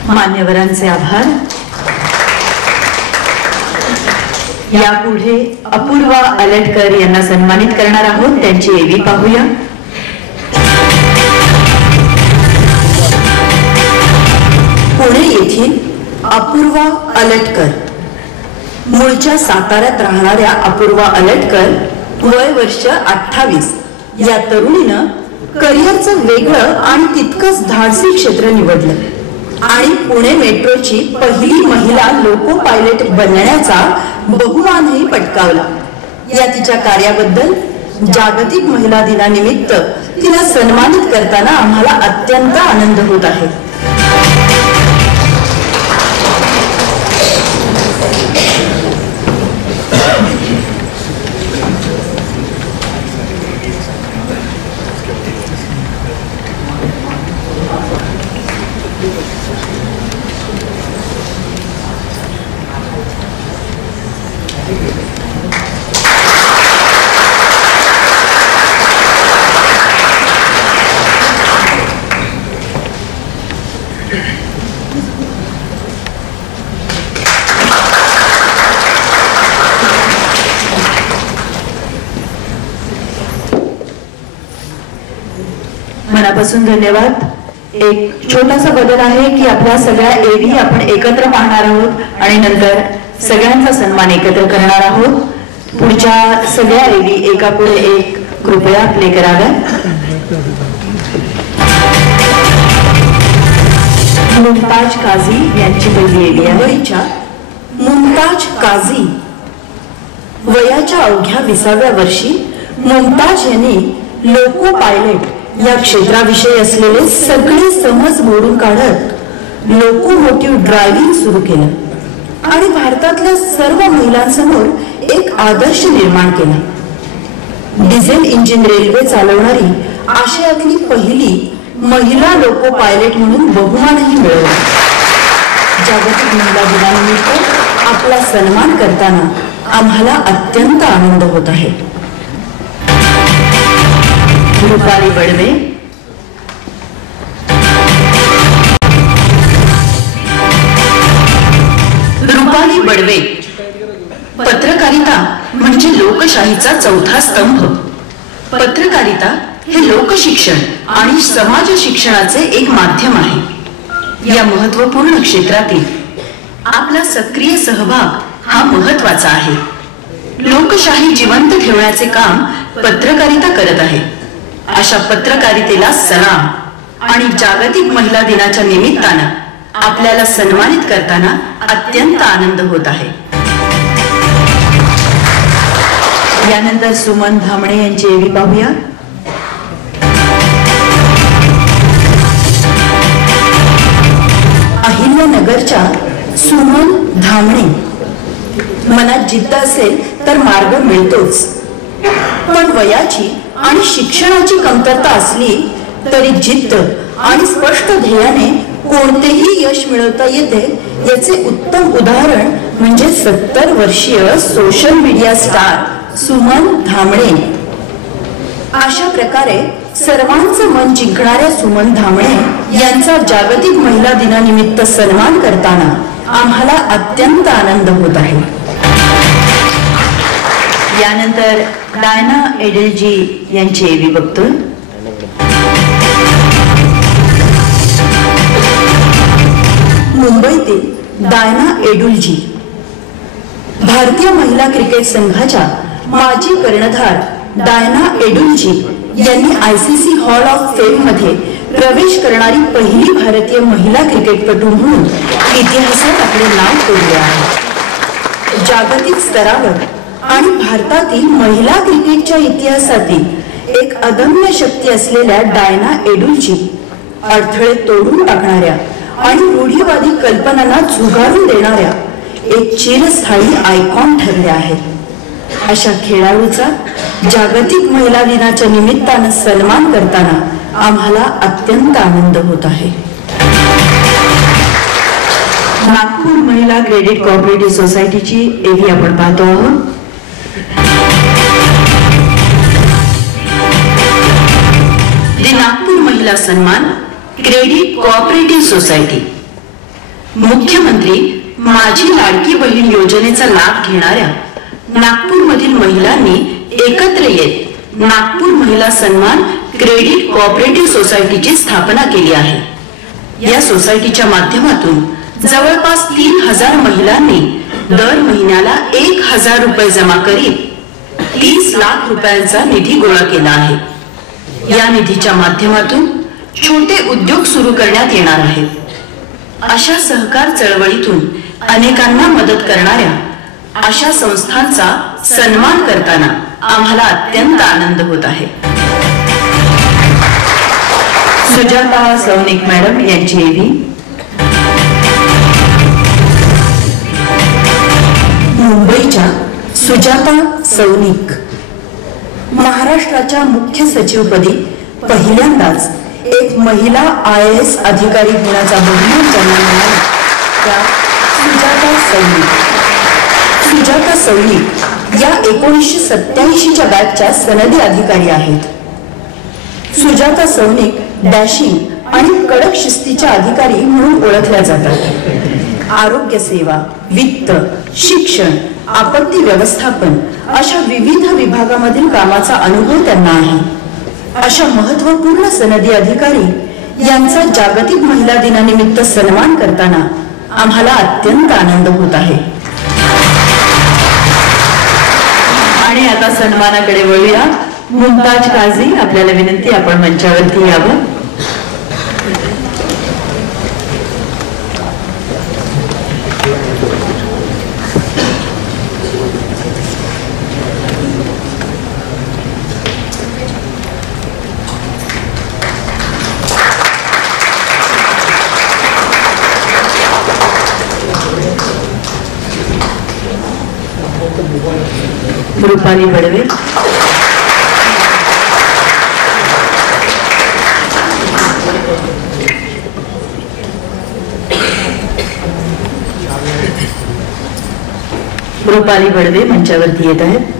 मान्यवरांचे आभार। यापुढे अपूर्वा अलटकर यांना सन्मानित करणार आहोत, त्यांची एवी पाहूया। पुणे येथील अपूर्वा अलटकर मूळच्या साताऱ्यात राहणाऱ्या अपूर्वा अलटकर वय वर्ष 28 या तरुणीनं करिअरचं वेगळं आणि तितकंच धाडसी क्षेत्र निवडलं आणि पुणे मेट्रोची पहिली महिला लोको पायलट बनण्याचा बहुमानही पटकावला। या तिच्या कार्याबद्दल जागतिक महिला दिनानिमित्त तिला सन्मानित करताना आम्हाला अत्यंत आनंद होत आहे। मनापासून धन्यवाद। एक छोटासा बदल आहे की आपल्या सगळ्या एवी आपण एकत्र पाहणार आहोत आणि नंतर सगळ्यांचा सन्मान एकत्र करणार आहोत। पुढच्या सगळ्या एवी एकापुढे एक कृपया प्ले कराव्या। मुमताज काझी यांची पहिली एवी आहे। मुमताज काझी वयाच्या अवघ्या 20व्या वर्षी मुमताज यांनी लोको पायलट या क्षेत्राविषयी असलेले सगळे समज मोडून काढत लोकोमोटिव्ह ड्रायव्हिंग सुरू केलं आणि भारतातल्या सर्व महिलांसमोर एक आदर्श निर्माण केला। डिझेल इंजिन रेल्वे चालवणारी आशियातली पहिली महिला लोको पायलट म्हणून बहुमानही मिळवला। जागतिक महिला दिनानिमित्त आपला सन्मान करताना आम्हाला अत्यंत आनंद होत आहे। रुपाली बडवे पत्रकारिता म्हणजे लोकशाहीचा चौथा स्तंभ। पत्रकारिता हे लोकशिक्षण आणि समाज शिक्षणाचे एक माध्यम आहे। या महत्त्वपूर्ण क्षेत्रातील आपला सक्रिय सहभाग हा महत्त्वाचा आहे। लोकशाही जिवंत ठेवण्याचे काम पत्रकारिता करत आहे। अशा पत्रकारितेला सलाम आणि जागतिक महिला दिनाच्या निमित्तानं आपल्याला सन्मानित करताना अत्यंत आनंद होत आहे। यानंतर सुमन धामणे यांची एवी पाहूया। अहिल्यानगरच्या सोसायटीच्या सुमन धामणे. मनात जिद्द असेल तर मार्ग मिळतोच, पण वयाची आणि शिक्षणाची कमतरता असली तरी जिद्द आणि स्पष्ट ध्येयाने कोणतेही यश मिळवता येते याचे उत्तम उदाहरण म्हणजे 70 वर्षीय social media star Suman Dhamane. अशा प्रकारे सर्वांचं मन जिंकणाऱ्या सुमन धामणे यांचा जागतिक महिला दिनानिमित्त सन्मान करताना आम्हाला अत्यंत आनंद होत आहे. यानंतर डायना एडलजी यांचे एवी बघतोय. मुंबईतील डायना एडुलजी भारतीय महिला क्रिकेट संघाच्या माजी कर्णधार डायना एडुलजी यांनी ICC हॉल ऑफ फेम मध्ये प्रवेश करणारी पहिली भारतीय महिला क्रिकेटपटू म्हणून इतिहासात आपले नाव कोरले आहे. जागतिक स्तरावर आणि भारतातील महिला क्रिकेटच्या इतिहासातील एक अदम्य शक्ती असलेल्या डायना एडुलजी अडथळे तोडून टाकणाऱ्या आणि रूढीवादी कल्पनांना झुगारून देणाऱ्या एक चिरस्थायी आयकॉन ठरले आहेत. अशा खेळाडूचा जागतिक महिला दिनाच्या निमित्तानं सन्मान करताना आम्हाला अत्यंत आनंद होत आहे. नागपूर महिला क्रेडिट कोऑपरेटिव्ह सोसायटीची एव्ही आपण पाहतो आहोत. नागपूर महिला सन्मान क्रेडिट कोऑपरेटिव्ह सोसायटी. मुख्यमंत्री माझी लाडकी बहीण योजनेचा लाभ घेणाऱ्या नागपूरमधील महिलांनी एकत्र येत नागपूर महिला सन्मान क्रेडिट कोऑपरेटिव्ह सोसायटीची स्थापना केली आहे. या सोसायटीच्या माध्यमातून जवळपास 3000 महिलांनी दर महिन्याला 1000 रुपये जमा करीत 30 लाख रुपयांचा निधी गोळा केला आहे. या निधीच्या माध्यमातून छोटे उद्योग सुरू करण्यात येणार आहेत. अशा सहकार चळवळीतून अनेकांना मदत करणाऱ्या अशा संस्थांचा सन्मान करताना आम्हाला अत्यंत आनंद होत आहे. सुजाता सौनिक मॅडम यांची एव्ही. मुंबईच्या सुजाता सौनिक महाराष्ट्राच्या मुख्य सचिवपदी पहिल्यांदाच एक महिला IAS अधिकारी होण्याचा बहुमान ज्यांना मिळाला त्या सुजाता सौनिक या 1987च्या बॅचच्या सनदी अधिकारी आहेत. सुजाता सौनिक डॅशिंग आणि कडक शिस्तीच्या अधिकारी म्हणून ओळखल्या जातात. आरोग्य सेवा, वित्त, शिक्षण, आपत्ती व्यवस्थापन अशा विविध विभागामधील कामाचा अनुभव त्यांना आहे. अशा महत्वपूर्ण सनदी अधिकारी यांचा जागतिक महिला दिनानिमित्त सन्मान करताना आम्हाला अत्यंत आनंद होत आहे. आणि आता सन्मानाकडे वळूया. मुमताज काझी, आपल्याला विनंती आपण मंचावरती यावं. रुपाली बडवे. रुपाली बडवे मंचावरती येत आहेत.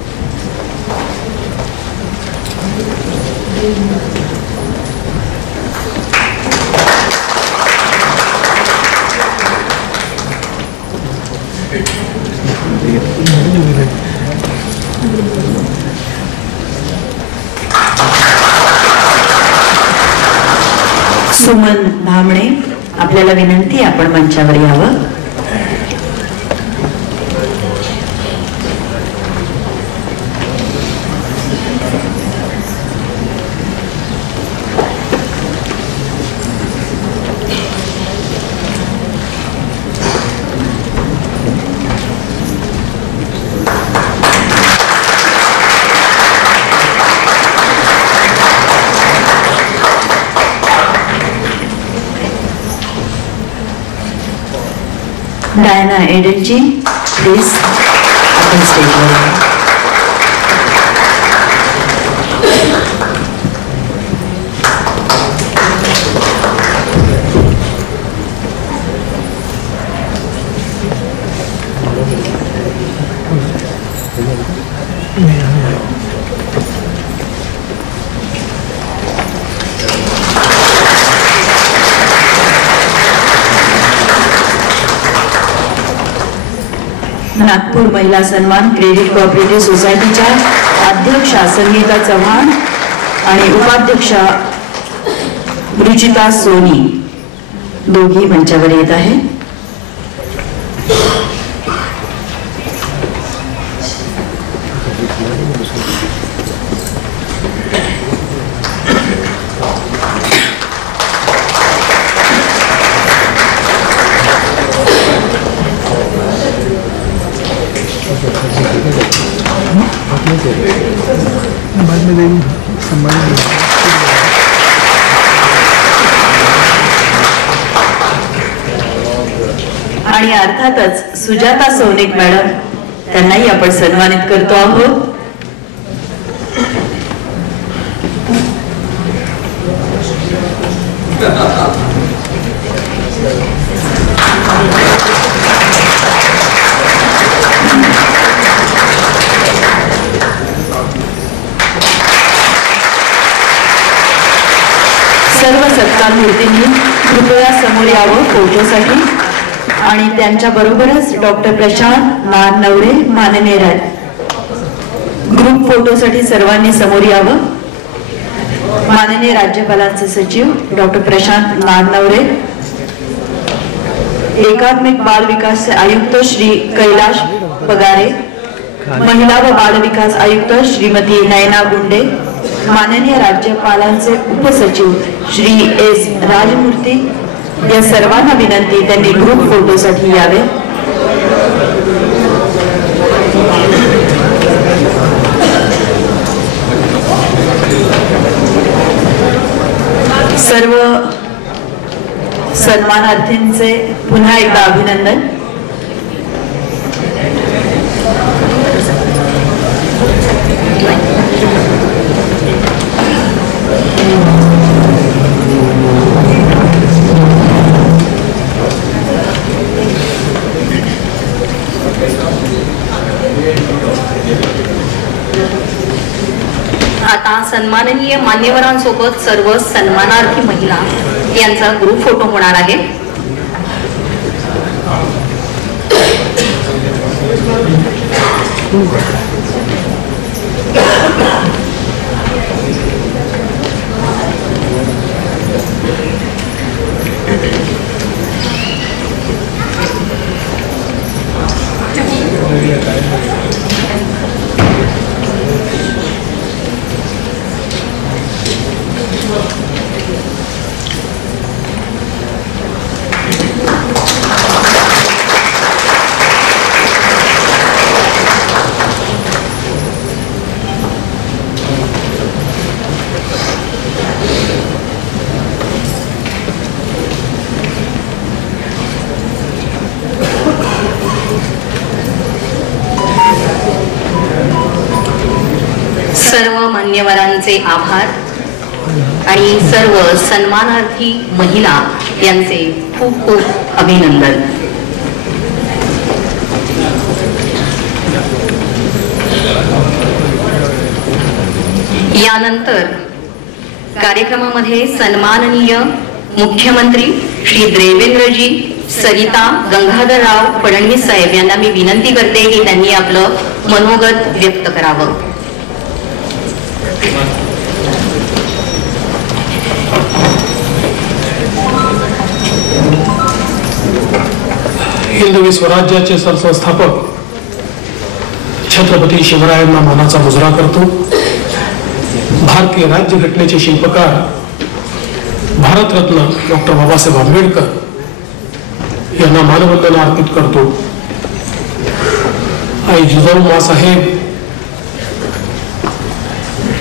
सुमन धामणे, आपल्याला विनंती आपण मंचावर यावं. डायना एडेलजी प्लीज आपण स्टेजवर. नागपूर महिला सन्मान क्रेडिट कोऑपरेटिव्ह सोसायटीच्या अध्यक्षा संगीता चव्हाण आणि उपाध्यक्षा रुचिता सोनी दोघी मंचावर येत आहे. आणि अर्थातच सुजाता सोनिक मॅडम त्यांनाही आपण सन्मानित करतो आहोत. सर्व सत्कार मूर्तींनी कृपया समोर यावं फोटोसाठी. आणि त्यांच्या बरोबरच डॉक्टर प्रशांत नारनवरे माननीय ग्रुप फोटोसाठी सर्वांनी समोर यावं. माननीय राज्यपालांचे सचिव डॉक्टर प्रशांत नारनवरे, एकात्मिक बाल विकास आयुक्त श्री कैलाश पगारे, महिला व बाल विकास आयुक्त श्रीमती नयना गुंडे, माननीय राज्यपालांचे उपसचिव श्री एस राजमूर्ती, या सर्वांना विनंती त्यांनी ग्रुप फोटोसाठी यावे. सर्व सन्मानार्थींचे पुन्हा एकदा अभिनंदन. आता सन्माननीय मान्यवरांसोबत सर्व सन्मानार्थी महिला यांचा ग्रुप फोटो होणार आहे. सर्व मान्यवरांचे आभार आणि सर्व सन्मानार्थी महिला यांचे खूप खूप अभिनंदन. यानंतर कार्यक्रमामध्ये सन्माननीय मुख्यमंत्री श्री देवेंद्रजी सरिता गंगाधरराव फडणवीस साहेब यांना मी विनंती करते की त्यांनी आपलं मनोगत व्यक्त करावं. हिंदवी स्वराज्याचे सरसंस्थापक छत्रपती शिवरायांना मानाचा मुजरा करतो. भारतीय राज्यघटनेचे शिल्पकार भारतरत्न डॉक्टर बाबासाहेब आंबेडकर यांना मानवंदना अर्पित करतो. आई जिजाऊ मासाहेब,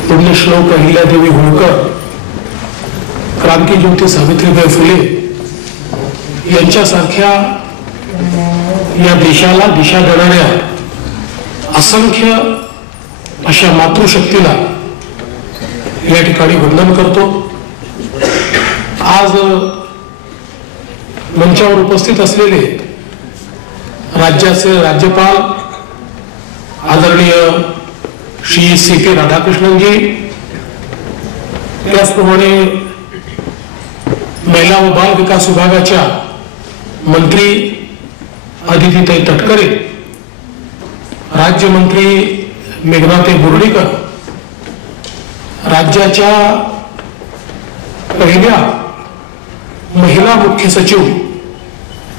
पुण्यश्लोक अहिल्यादेवी होळकर, क्रांतिज्योती सावित्रीबाई फुले यांच्यासारख्या या देशाला दिशा देणाऱ्या असंख्य अशा मातृशक्तीला या ठिकाणी वंदन करतो. आज मंचावर उपस्थित असलेले राज्याचे राज्यपाल आदरणीय श्री CP राधाकृष्णनजी, त्याचप्रमाणे महिला व बाल विकास विभागाच्या मंत्री अदितीताई तटकरे, राज्यमंत्री मेघनाताई बोर्डीकर, राज्याच्या पहिल्या महिला मुख्य सचिव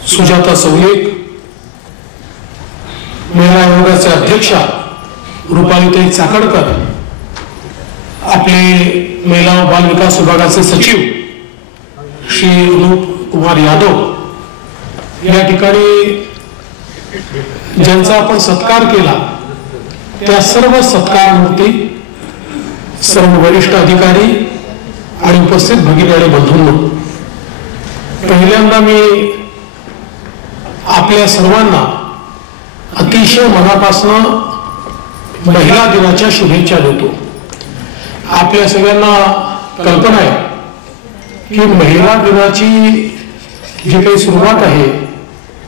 सुजाता सौलेख, महिला आयोगाच्या अध्यक्षा रुपालीताई चाकणकर, आपले महिला व बाल विकास विभागाचे सचिव श्री अनुप कुमार यादव, या ठिकाणी ज्यांचा आपण सत्कार केला त्या सर्व सत्कार मूर्ती, सर्व वरिष्ठ अधिकारी आणि उपस्थित भगिनी आणि बंधूंनो, पहिल्यांदा मी आपल्या सर्वांना अतिशय मनापासून महिला दिनाच्या शुभेच्छा देतो. आपल्या सगळ्यांना कल्पना आहे की महिला दिनाची जी काही सुरुवात आहे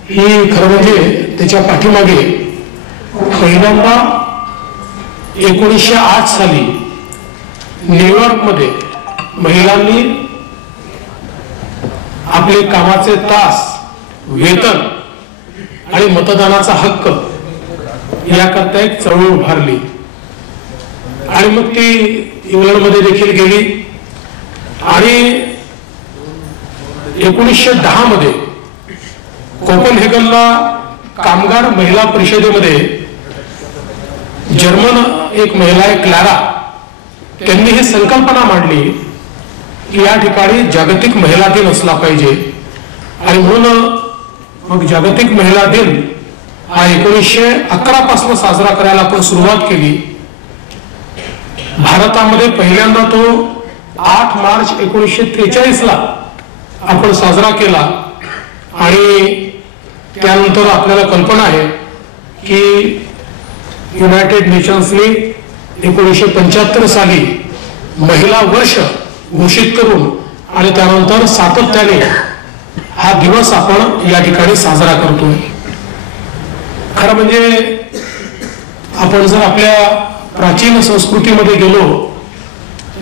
ही खरं म्हणजे त्याच्या पाठीमागे पहिल्यांदा 1908 साली न्यूयॉर्कमध्ये महिलांनी आपले कामाचे तास, वेतन आणि मतदानाचा हक्क याकरता एक चळवळ उभारली आणि मग ती इंग्लंडमध्ये देखील गेली आणि 1910 मध्ये कोपनहेगनला कामगार महिला परिषदेमध्ये जर्मन एक महिला आहे क्लारा, त्यांनी ही संकल्पना मांडली की या ठिकाणी जागतिक महिला दिन असला पाहिजे आणि म्हणून मग जागतिक महिला दिन हा 1911 पासून साजरा करायला आपण सुरुवात केली. भारतामध्ये पहिल्यांदा तो 8 मार्च 1943 ला आपण साजरा केला आणि त्यानंतर आपल्याला कल्पना आहे की युनायटेड नेशन्सने 1975 साली महिला वर्ष घोषित करून आणि त्यानंतर सातत्याने हा दिवस आपण या ठिकाणी साजरा करतोय. खरं म्हणजे आपण जर आपल्या प्राचीन संस्कृतीमध्ये गेलो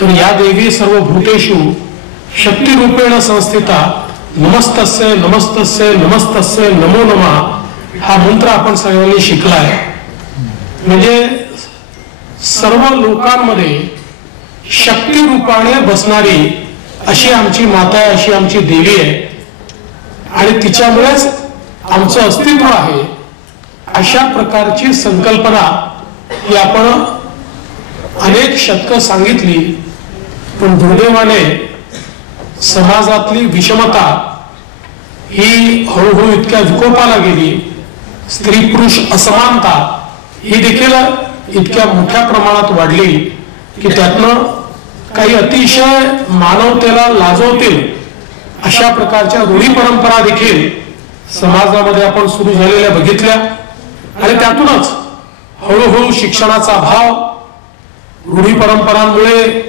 तर या देवी सर्व भूतेषु शक्ती रूपेण संस्थिता नमस्तस्य नमस्तस्य नमस्तस्य नमो नमः हा मंत्र आपण सगळ्यांनी शिकलाय. म्हणजे सर्व लोकांमध्ये शक्ती रूपाने बसणारी अशी आमची माता आहे, अशी आमची देवी आहे आणि तिच्यामुळेच आमचं अस्तित्व आहे. अशा प्रकारची संकल्पना ही आपण अनेक शतकं सांगितली, पण दुर्दैवाने समाजातली विषमता ही हळूहळू इतक्या विकोपाला गेली. स्त्री पुरुष असमानता ही देखील इतक्या मोठ्या प्रमाणात वाढली की त्यातनं काही अतिशय मानवतेला लाजवतील अशा प्रकारच्या रूढी परंपरा देखील समाजामध्ये आपण सुरू झालेल्या बघितल्या आणि त्यातूनच हळूहळू शिक्षणाचा अभाव, रूढी परंपरांमुळे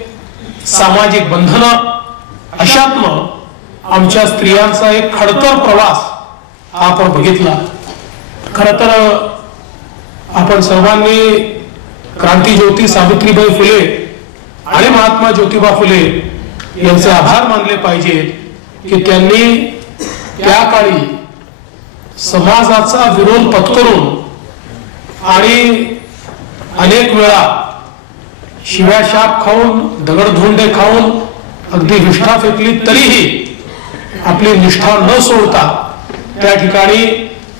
सामाजिक बंधनं, अशातनं आमच्या स्त्रियांचा एक खडतर प्रवास हा आपण बघितला. खर तर आपण सर्वांनी क्रांतीज्योती सावित्रीबाई फुले आणि महात्मा ज्योतिबा फुले यांचे आभार मानले पाहिजेत की त्यांनी त्या काळी समाजाचा विरोध पत्करून आणि अनेक वेळा शिव्याशाप खाऊन, दगडधोंडे खाऊन, अगदी विष्ठा फेकली तरीही आपली निष्ठा न सोडता त्या ठिकाणी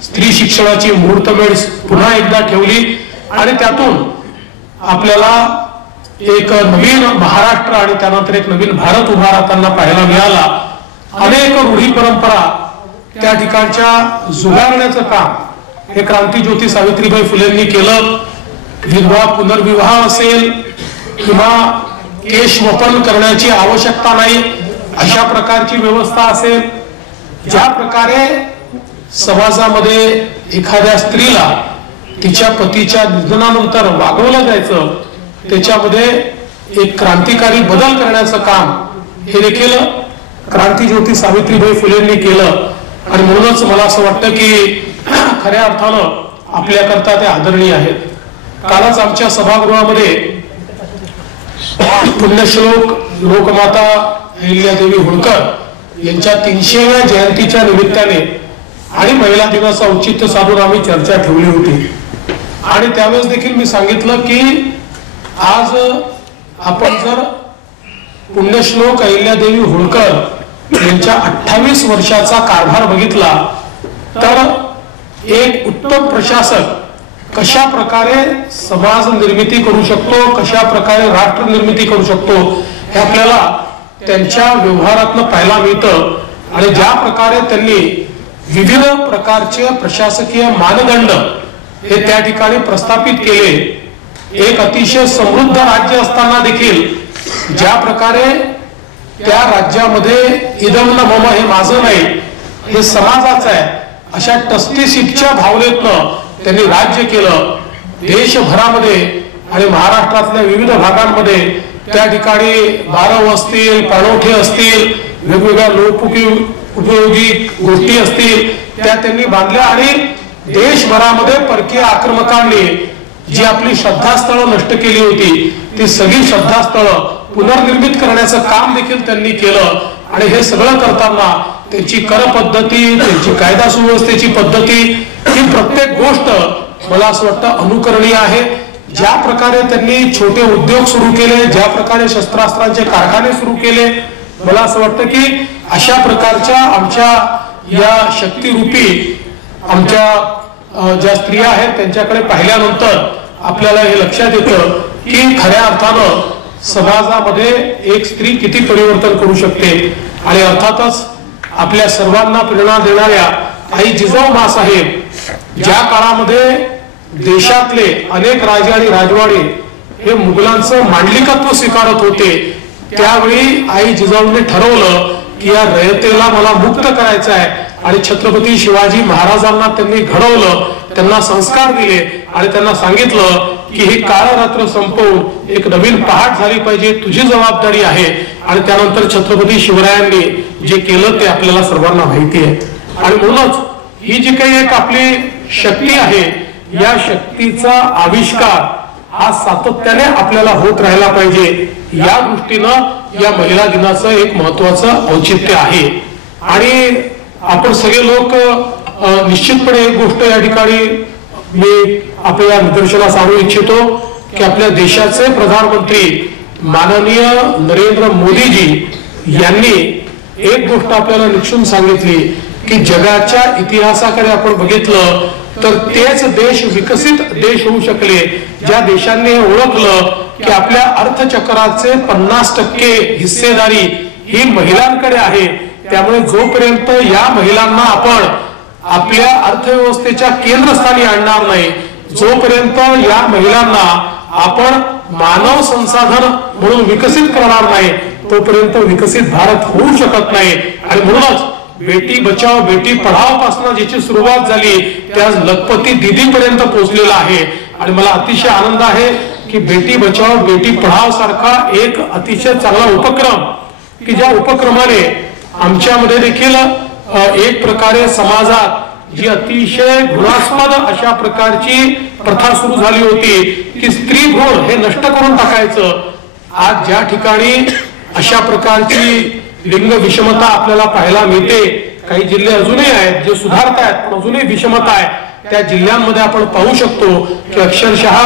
स्त्री शिक्षणाची मुहूर्तमेढ पुन्हा एकदा ठेवली आणि त्यातून आपल्याला एक नवीन महाराष्ट्र आणि त्यानंतर एक नवीन भारत उभा राहताना पाहायला मिळाला. अनेक रूढी परंपरा त्या ठिकाणच्या जुगारण्याचं काम हे क्रांतीज्योती सावित्रीबाई फुलेंनी केलं. विधवा पुनर्विवाह असेल किंवा केश वपन करण्याची आवश्यकता नाही अशा प्रकारची व्यवस्था असेल, ज्या प्रकारे समाजामध्ये एखाद्या स्त्रीला तिच्या पतीच्या निधनानंतर वागवलं जायचं, त्याच्यामध्ये एक क्रांतिकारी बदल करण्याचं काम हे देखील क्रांतिज्योती सावित्रीबाई फुलेंनी केलं. आणि म्हणूनच मला असं वाटतं की खऱ्या अर्थानं आपल्याकरता ते आदरणीय आहेत. कालच आमच्या सभागृहामध्ये पुण्यश्लोक लोकमाता अहिल्यादेवी होळकर यांच्या 300व्या जयंतीच्या निमित्ताने आणि महिला दिनाचं औचित्य साधून आम्ही चर्चा ठेवली होती. आणि त्यावेळेस देखील मी सांगितलं की आज आपण जर पुण्यश्लोक अहिल्यादेवी होळकर यांच्या 28 वर्षाचा कारभार बघितला तर एक उत्तम प्रशासक कशा प्रकारे समाज निर्मिती करू शकतो, कशा प्रकारे राष्ट्र निर्मिती करू शकतो हे आपल्याला त्यांच्या व्यवहारातनं पाहायला मिळतं. आणि ज्या प्रकारे त्यांनी विविध प्रकारचे प्रशासकीय मानदंड हे त्या ठिकाणी प्रस्थापित केले, एक अतिशय समृद्ध राज्य असताना देखील ज्या प्रकारे त्या राज्यामध्ये इदम न मम हे माझं नाही हे समाजाचं आहे अशा टस्टीशिपच्या भावनेतनं त्यांनी राज्य केलं. देशभरामध्ये आणि महाराष्ट्रातल्या विविध भागांमध्ये त्या ठिकाणी बारव असतील, पाणवठे असतील, वेगवेगळ्या लोकोपयोगी गोष्टी असतील त्या त्यांनी बांधल्या. आणि देशभरामध्ये परकीय आक्रमकांनी जी आपली श्रद्धास्थळं नष्ट केली होती ती सगळी श्रद्धास्थळं पुनर्निर्मित करण्याचं काम देखील त्यांनी केलं. आणि हे सगळं करताना त्यांची कर पद्धती, त्यांची कायदा सुव्यवस्थेची पद्धती ही प्रत्येक गोष्ट मला असं वाटतं अनुकरणीय आहे. ज्या प्रकारे त्यांनी छोटे उद्योग सुरू केले, ज्या प्रकारे शस्त्रास्त्रांचे कारखाने सुरू केले, मला असं वाटतं की अशा प्रकारच्या आमच्या या शक्तिरूपी आमच्या ज्या स्त्रिया आहेत त्यांच्याकडे पाहिल्यानंतर आपल्याला हे लक्षात येतं की खऱ्या अर्थानं समाजामध्ये एक स्त्री किती परिवर्तन करू शकते. आणि अर्थातच आपल्या सर्वांना प्रेरणा देणाऱ्या आई जिजाऊ साहेब ज्या काळामध्ये देशातले अनेक राजे आणि राजवाडे हे मुघलांचं मांडलिकत्व स्वीकारत होते त्यावेळी आई जिजाऊने ठरवलं की या रयतेला मला मुक्त करायचं आहे. आणि छत्रपती शिवाजी महाराजांना त्यांनी घडवलं, त्यांना संस्कार दिले आणि त्यांना सांगितलं की ही काळ रात्र संपवून एक नवीन पहाट झाली पाहिजे, तुझी जबाबदारी आहे. आणि त्यानंतर छत्रपती शिवरायांनी जे केलं ते आपल्याला सर्वांना माहिती आहे. आणि म्हणूनच ही जी काही एक आपली शक्ती आहे या शक्तीचा आविष्कार हा सातत्याने आपल्याला होत राहिला पाहिजे. या दृष्टीनं या महिला दिनाचं एक महत्वाचं औचित्य आहे. आणि आपण सगळे लोक निश्चितपणे एक गोष्ट या ठिकाणी मी आपल्या निदर्शनास आणू इच्छितो की आपल्या देशाचे प्रधानमंत्री माननीय नरेंद्र मोदीजी यांनी एक गोष्ट आपल्याला निश्चित सांगितली की जगाच्या इतिहासाकडे आपण बघितलं तर तेच देश विकसित देश होऊ शकले ज्या देशांनी ओळखलं की आपल्या अर्थचक्राचे 50% हिस्सेदारी ही महिलांकडे आहे. त्यामुळे जोपर्यंत या महिलांना आपण आपल्या अर्थव्यवस्थेच्या केंद्रस्थानी आणणार नाही, जोपर्यंत या महिलांना आपण मानव संसाधन म्हणून विकसित करणार नाही तोपर्यंत विकसित भारत होऊ शकत नाही. आणि म्हणूनच बेटी बचाओ बेटी पढाओ पासून ज्याची सुरुवात झाली ते आज लखपती दीदी पर्यंत पोहोचलेला आहे. आणि मला अतिशय आनंद आहे की बेटी बचाओ बेटी पढाओ सारखा एक अतिशय चांगला उपक्रम की ज्या उपक्रमाने आमच्यामध्ये देखील एक प्रकारे समाजात जी अतिशय घृणास्पद अशा प्रकारची प्रथा सुरू झाली होती की स्त्री भ्रूण हे नष्ट करून टाकायचं, आज ज्या ठिकाणी अशा प्रकारची लिंग विषमता आपल्याला पाहायला मिळते. काही जिल्हे अजूनही आहेत जे सुधारत आहेत पण अजूनही विषमता आहे. त्या जिल्ह्यांमध्ये आपण पाहू शकतो की अक्षरशः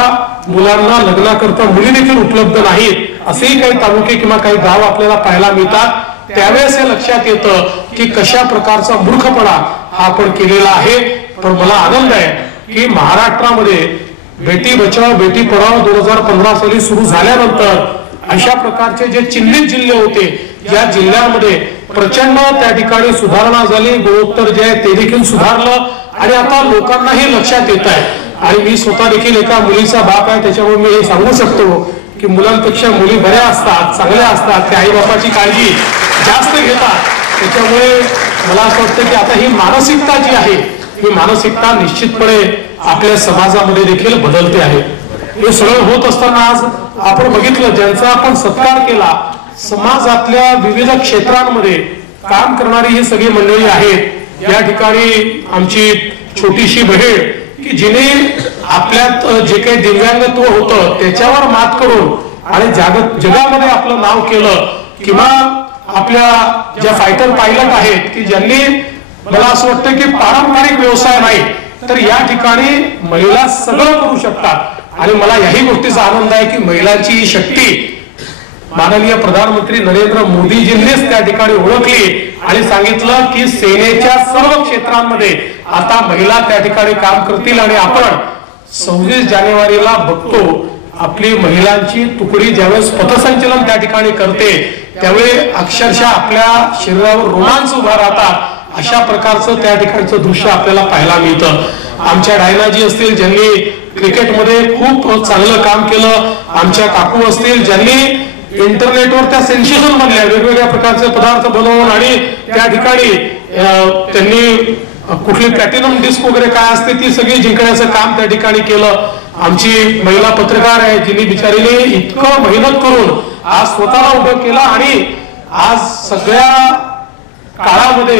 मुलांना लग्नाकरता मुली देखील उपलब्ध नाहीत असेही काही तालुके किंवा काही गाव आपल्याला पाहायला मिळतात. त्यावेळेस हे लक्षात येतं की कशा प्रकारचा मूर्खपणा हा आपण केलेला आहे. पण मला आनंद आहे की महाराष्ट्रामध्ये बेटी बचाओ बेटी पढाओ 2015 साली सुरू झाल्यानंतर अशा प्रकारचे जे चिन्हित जिल्हे होते या जिल्ह्यांमध्ये प्रचंड त्या ठिकाणी सुधारणा झाली, गुणोत्तर जे आहे ते देखील सुधारलं आणि आता लोकांनाही लक्षात येत आहे. आणि मी स्वतः देखील एका मुलीचा बाप आहे त्याच्यामुळे मी हे सांगू शकतो की मुलांपेक्षा मुली बऱ्या असतात, चांगल्या असतात, त्या आई बापाची काळजी जास्त घेतात. त्याच्यामुळे मला असं वाटतं की आता ही मानसिकता जी आहे ही मानसिकता निश्चितपणे आपल्या समाजामध्ये देखील बदलते आहे. हे सगळं होत असताना आज आपण बघितलं ज्यांचा आपण सत्कार केला, समाजातल्या विविध क्षेत्रांमध्ये काम करणारी ही सगळी मंडळी आहेत. या ठिकाणी आमची छोटीशी बहीण की जिने आपल्यात जे काही दिव्यांगत्व होतं त्याच्यावर मात करून आणि जगामध्ये आपलं नाव केलं, किंवा आपल्या ज्या फायटर पायलट आहेत की ज्यांनी, मला असं वाटतं की पारंपरिक व्यवसाय नाही तर या ठिकाणी महिला सगळं करू शकतात. आणि मला याही गोष्टीचा आनंद आहे की महिलांची ही शक्ती माननीय प्रधानमंत्री नरेंद्र मोदीजींनीच त्या ठिकाणी ओळखली आणि सांगितलं की सेनेच्या सर्व क्षेत्रांमध्ये आता महिला त्या ठिकाणी काम करतील. आणि आपण 26 जानेवारीला बघतो आपली महिलांची तुकडी ज्यावेळेस पथसंचलन त्या ठिकाणी करते त्यावेळी अक्षरशः आपल्या शरीरावर रोमांच उभा राहतात. अशा प्रकारचं त्या ठिकाणचं दृश्य आपल्याला पाहायला मिळतं. आमच्या डायनाजी असतील ज्यांनी क्रिकेटमध्ये खूप चांगलं काम केलं, आमच्या काकू असतील ज्यांनी इंटरनेटवर त्या सेन्सेशन मधल्या वेगवेगळ्या प्रकारचे पदार्थ बनवून आणि त्या ठिकाणी त्यांनी कुठली प्लॅटिनम डिस्क वगैरे काय असते ती सगळी जिंकण्याचं काम त्या ठिकाणी केलं. आमची महिला पत्रकार आहे जिने बिचारीने इतकं मेहनत करून आज स्वतःला उभं केलं आणि आज सगळ्या काळामध्ये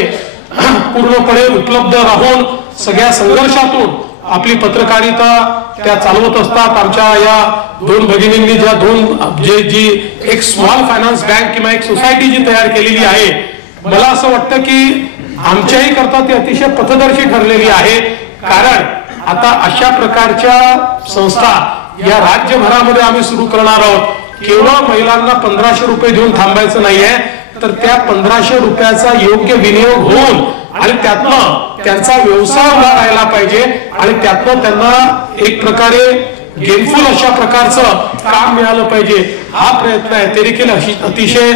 पूर्णपणे उपलब्ध राहून सगळ्या संघर्षातून आपली पत्रकारिता त्या चालवत असतात. आमच्या या दोन भगिनींनी जी एक स्मॉल फायनान्स बँक किंवा एक सोसायटी जी तयार केलेली आहे, मला असं वाटतं की आमच्याही करता ती अतिशय पथदर्शी ठरलेली आहे. कारण आता अशा प्रकारच्या संस्था या राज्यभरामध्ये आम्ही सुरू करणार आहोत. केवळ महिलांना 1500 रुपये देऊन थांबायचं नाहीये तर त्या 1500 रुपयाचा योग्य विनियोग होऊन आणि त्यातनं त्यांचा व्यवसाय उभा राहायला पाहिजे आणि त्यातनं त्यांना एक प्रकारे गेमफुल अशा प्रकारचं काम मिळालं पाहिजे हा प्रयत्न आहे. ते देखील अतिशय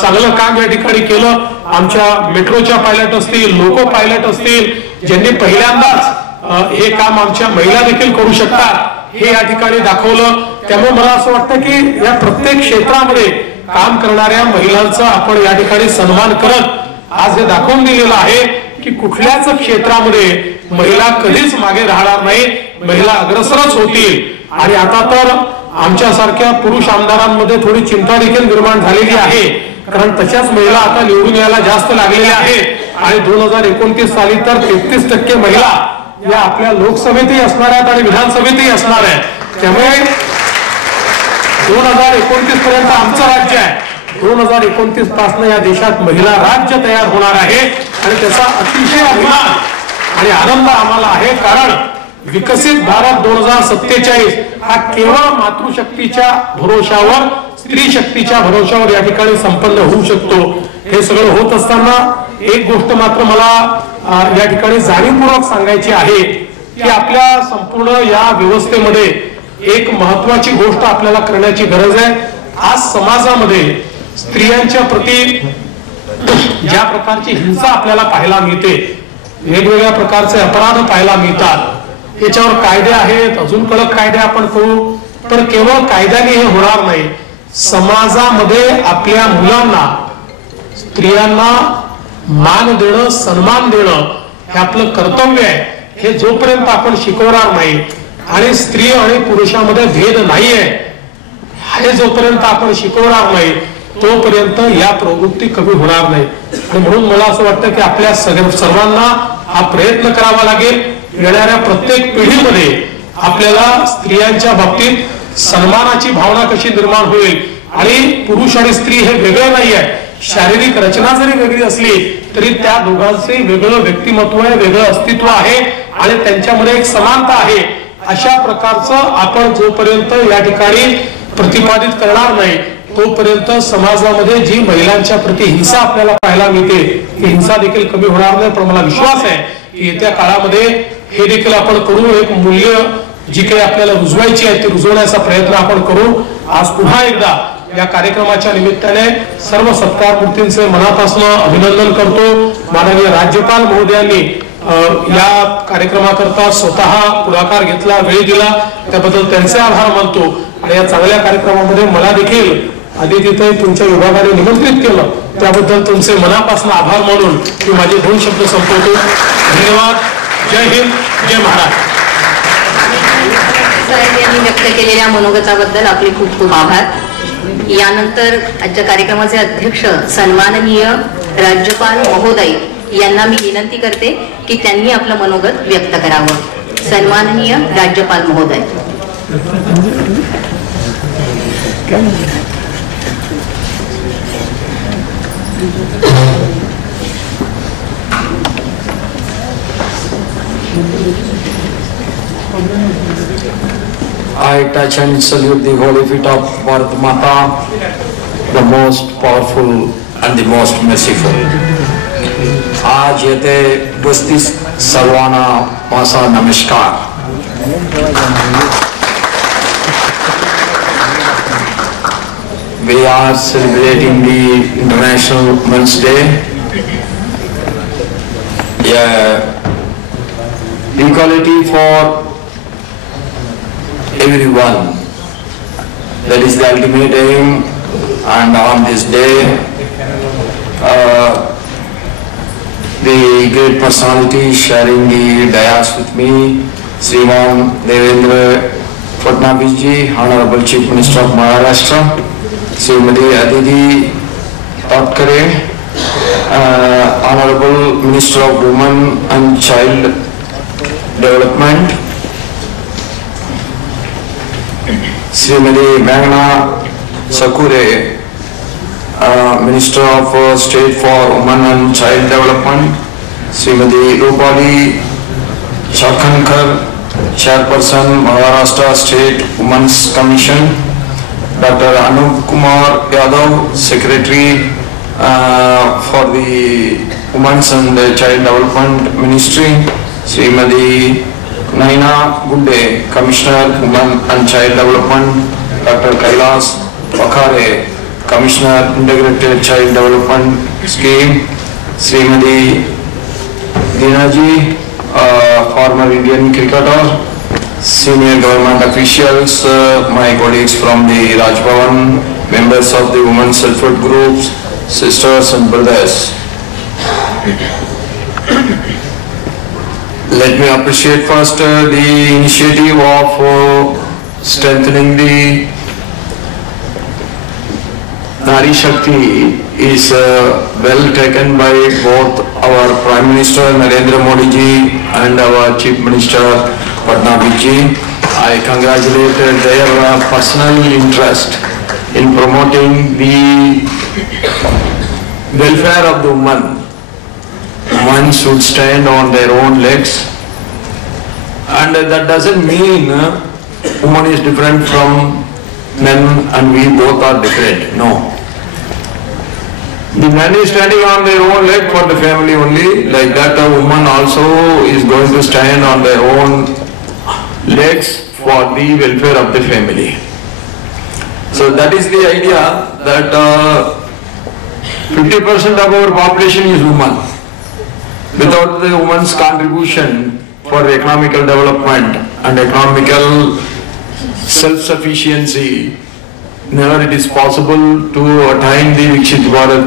चांगलं काम या ठिकाणी केलं. आमच्या मेट्रोच्या पायलट असतील, लोको पायलट असतील ज्यांनी पहिल्यांदाच हे काम आमच्या महिला देखील करू शकतात हे या ठिकाणी दाखवलं. त्यामुळे मला असं वाटतं की या प्रत्येक क्षेत्रामध्ये काम करणाऱ्या महिलांचा आपण या ठिकाणी सन्मान करत आज हे दाखवून दिलेलं आहे की कुठल्याच क्षेत्रामध्ये महिला कधीच मागे राहणार नाही, महिला अग्रसरच होतील. आणि आता तर आमच्यासारख्या पुरुष आमदारांमध्ये थोडी चिंता देखील निर्माण झालेली आहे, कारण तशाच महिला आता निवडून यायला जास्त लागलेल्या आहेत. आणि 2029 साली तर 33% महिला या आपल्या लोकसभेतही असणार आहेत आणि विधानसभेतही असणार आहेत. त्यामुळे 2029 पर्यंत आमचं राज्य आहे. 2029 पासून या देशात महिला राज्य तयार होणार आहे आणि त्याचा अतिशय अभिमान आणि आनंद आम्हाला आहे. कारण विकसित भारत 2047 हा केवळ मातृशक्तीच्या भरोशावर, स्त्री शक्तीच्या भरोशावर या ठिकाणी संपन्न होऊ शकतो. हे सगळं होत असताना एक गोष्ट मात्र मला या ठिकाणी जाणीवपूर्वक सांगायची आहे की आपल्या संपूर्ण या व्यवस्थेमध्ये एक महत्वाची गोष्ट आपल्याला करण्याची गरज आहे. आज समाजामध्ये स्त्रियांच्या प्रती ज्या प्रकारची हिंसा आपल्याला पाहायला मिळते, वेगवेगळ्या प्रकारचे अपराध पाहायला मिळतात, याच्यावर कायदे आहेत, अजून कडक कायदे आपण करू, पण केवळ कायद्याने हे होणार नाही. समाजामध्ये आपल्या मुलांना, स्त्रियांना मान देणं, सन्मान देणं हे आपलं कर्तव्य आहे. हे जोपर्यंत आपण शिकवणार नाही आणि स्त्री आणि पुरुषामध्ये भेद नाहीये हे जोपर्यंत आपण शिकवणार नाही तोपर्यंत या प्रवृत्ती कमी होणार नाही. आणि म्हणून मला असं वाटतं की आपल्या सर्वांना हा प्रयत्न करावा लागेल. येणाऱ्या प्रत्येक पिढीमध्ये आपल्याला स्त्रियांच्या बाबतीत सन्मानाची भावना कशी निर्माण होईल. आणि पुरुष आणि स्त्री हे वेगळं नाही आहे, शारीरिक रचना जरी वेगळी असली तरी त्या दोघांचे वेगळं व्यक्तिमत्व आहे, वेगळं अस्तित्व आहे आणि त्यांच्यामध्ये एक समानता आहे. अशा प्रकारचं आपण जोपर्यंत या ठिकाणी प्रतिपादित करणार नाही तोपर्यंत समाजामध्ये जी महिलांच्या प्रति हिंसा आपल्याला पाहायला मिळते ती हिंसा देखील कमी होणार नाही. पण मला विश्वास आहे की येत्या काळामध्ये हे देखील आपण करू. एक मूल्य जी काही आपल्याला रुजवायची आहे ती रुजवण्याचा प्रयत्न आपण करू. आज पुन्हा एकदा या कार्यक्रमाच्या निमित्ताने सर्व सत्कार मूर्तींचे मनापासून अभिनंदन करतो. माननीय राज्यपाल महोदयांनी या कार्यक्रमाकरता स्वतः पुढाकार घेतला, वेळ दिला, त्याबद्दल त्यांचे आभार मानतो. आणि या चांगल्या कार्यक्रमामध्ये मला देखील अदितीताई तुमच्या विभागाने निमंत्रित केलं त्याबद्दल तुमचे मनापासून आभार मानून मी माझे 2 शब्द संपवतो. धन्यवाद. जय हिंद, जय महाराष्ट्र. साहेब यांनी व्यक्त केलेल्या मनोगताबद्दल आपले खूप खूप आभार. यानंतर आजच्या कार्यक्रमाचे अध्यक्ष सन्माननीय राज्यपाल महोदय यांना मी विनंती करते की त्यांनी आपलं मनोगत व्यक्त करावं. सन्माननीय राज्यपाल महोदय. I touch and salute the holy feet of Bharat Mata, the most powerful and the most merciful. आज येथे उपस्थित सर्वांना माझा नमस्कार. We are celebrating the International Women's Day. Equality for everyone. That is the ultimate aim, and on this day, the great personality sharing the dais with me, Sriman Devendra Fadnavis ji, Honorable Chief Minister of Maharashtra, Srimati Aditi Tatkare, Honorable Minister of Women and Child Development, Srimati Meghna Sakure, Minister of State for Women and Child Development, Srimati Rupali Chakhankar, Chairperson Maharashtra State Women's Commission, Dr. Anup Kumar Yadav, Secretary for the Women's and Child Development Ministry, Srimati Naina Gude, Commissioner Women and Child Development, Dr. Kailas Pakhare, Commissioner Integrated Child Development Scheme, Srimati Dinaji, former Indian cricketer, senior government officials, my colleagues from the Raj Bhavan, members of the women's self-help groups, sisters and brothers. Let me appreciate first the initiative of strengthening the Nari Shakti is well taken by both our Prime Minister Narendra Modi ji and our Chief Minister Fadnavis ji. I congratulate their personal interest in promoting the welfare of the woman. Women should stand on their own legs, and that doesn't mean woman is different from men and we both are different. No. The man is standing on their own leg for the family only, like that a woman also is going to stand on their own legs for the welfare of the family. So that is the idea that 50% of our population is women. Without the woman's contribution for economical development and economical self-sufficiency, never it is possible to attain the Vikshit Bharat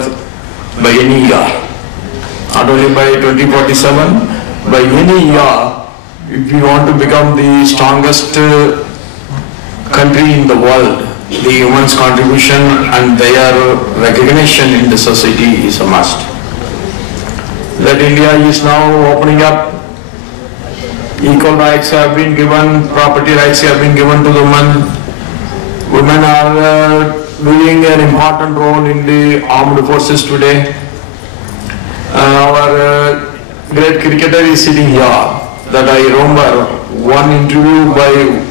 by any year. Not only by 2047, by any year, if we want to become the strongest country in the world, the women's contribution and their recognition in the society is a must. That India is now opening up, equal rights have been given, property rights have been given to the women. Women are doing an important role in the armed forces today. Our great cricketer is sitting here. That I remember one interview by,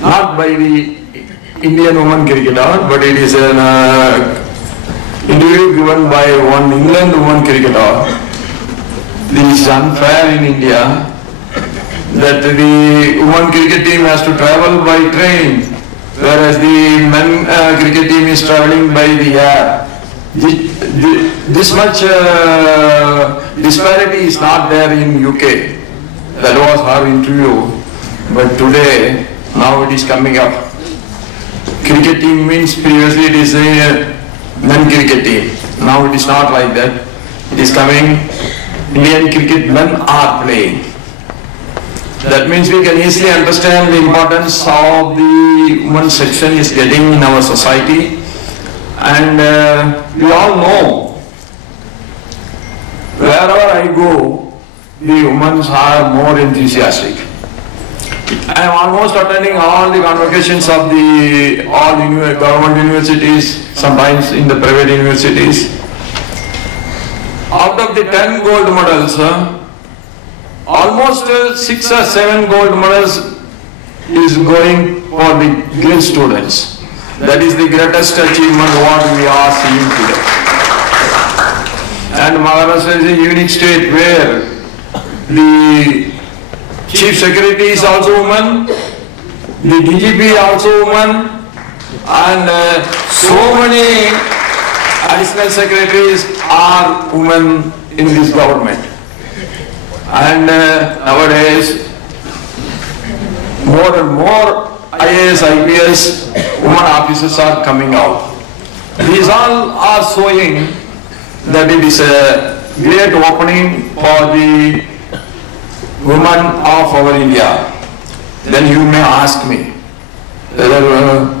not by the Indian woman cricketer, but it is an interview given by one England woman cricketer. This is unfair in India, that the women cricket team has to travel by train, whereas the men cricket team is traveling by the air. This much disparity is not there in UK. That was her interview, but today, now it is coming up. cricket team means previously it is a non-cricket team. Now it is not like that. It is coming, Indian cricket men are playing. That means we can easily understand the importance of the women's section is getting in our society. And we all know, wherever I go, the women are more enthusiastic. I am almost attending all the convocations of the government universities, sometimes in the private universities. Out of the 10 gold medals, almost 6 or 7 gold medals is going for the girl students. That is the greatest achievement what we are seeing today. And Maharashtra is a unique state where the Chief Secretary is also woman, the DGP also woman, and so many additional secretaries are women in this government. And nowadays, more and more IAS, IPS, women officers are coming out. These all are showing that it is a great opening for the women of our India. Then you may ask me whether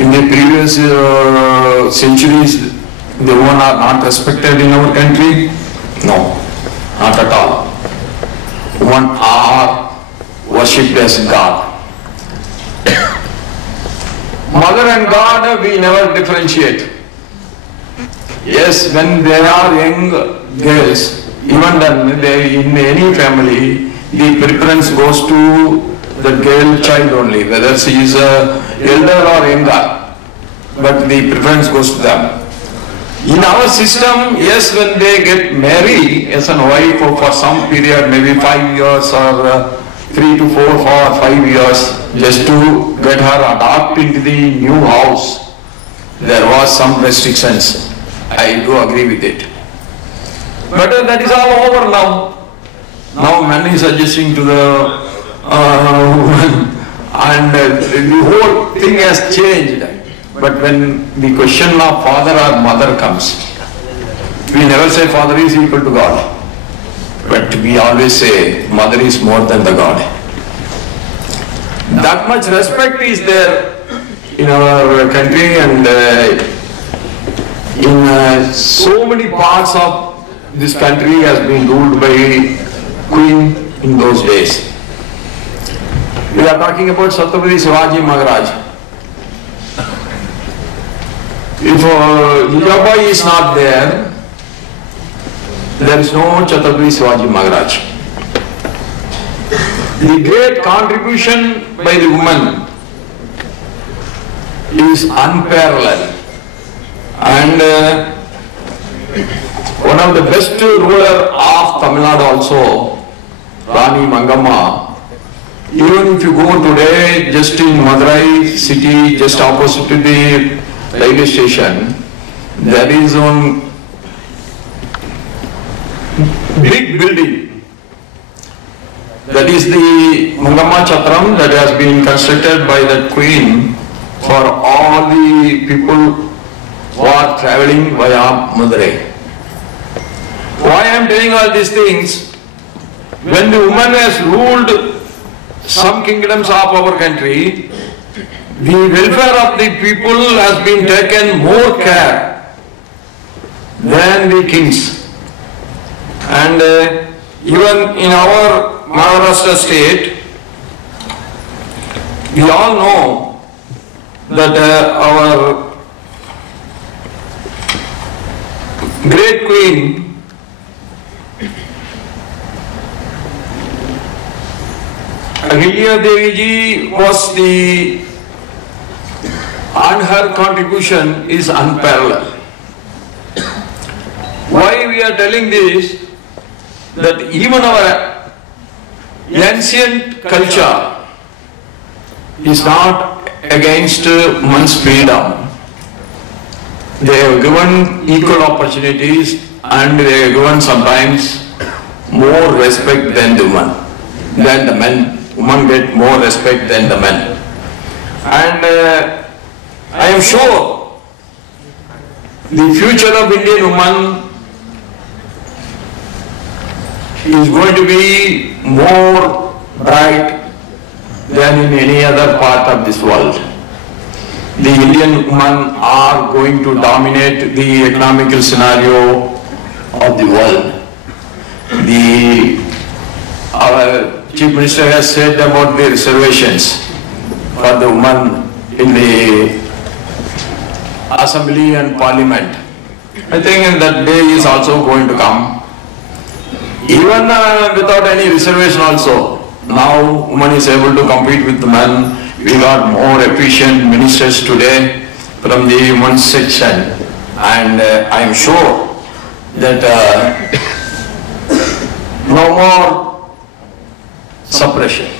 in the previous centuries the women are not respected in our country. No, not at all. Women are worshipped as God. Mother and God, we never differentiate. Yes, when they are young girls, even then in any family, the preference goes to the girl child only, whether she is elder or younger, but the preference goes to them. In our system, yes, when they get married as a wife for some period, maybe 5 years or 3 to 4 or 5 years, just to get her adopted into the new house, there was some restrictions. I do agree with it. But that is all over now. Now man is adjusting to the woman and the whole thing has changed. But when the question of father or mother comes, we never say father is equal to God. But we always say mother is more than the God. That much respect is there in our country, and in so many parts of this country has been ruled by queen in those days. We are talking about Chhatrapati Shivaji Maharaj. If Jijabai is not there, there is no Chhatrapati Shivaji Maharaj. The great contribution by the woman is unparalleled. And one of the best ruler of Tamil Nadu also, Rani Mangamma, even if you go today just in Madurai city, just opposite to the railway station, there is one big building. That is the Mangamma Chatram that has been constructed by that queen for all the people who are traveling via Madurai. Why I am telling all these things? When the woman has ruled some kingdoms of our country, the welfare of the people has been taken more care than the kings. And even in our Maharashtra state, we all know that our great queen Ahilya Devi ji was and her contribution is unparalleled. Why we are telling this? That even our ancient culture is not against one's freedom. They have given equal opportunities and they have given sometimes more respect than the men. Women get more respect than the men. And am sure the future of Indian woman is going to be more bright than in any other part of this world. The Indian women are going to dominate the economical scenario of the world. Our Chief Minister has said about the reservations for the women in the Assembly and Parliament. I think that day is also going to come. Even without any reservation also, now woman is able to compete with the men. We got more efficient ministers today from the women's section, and I am sure that no more suppression.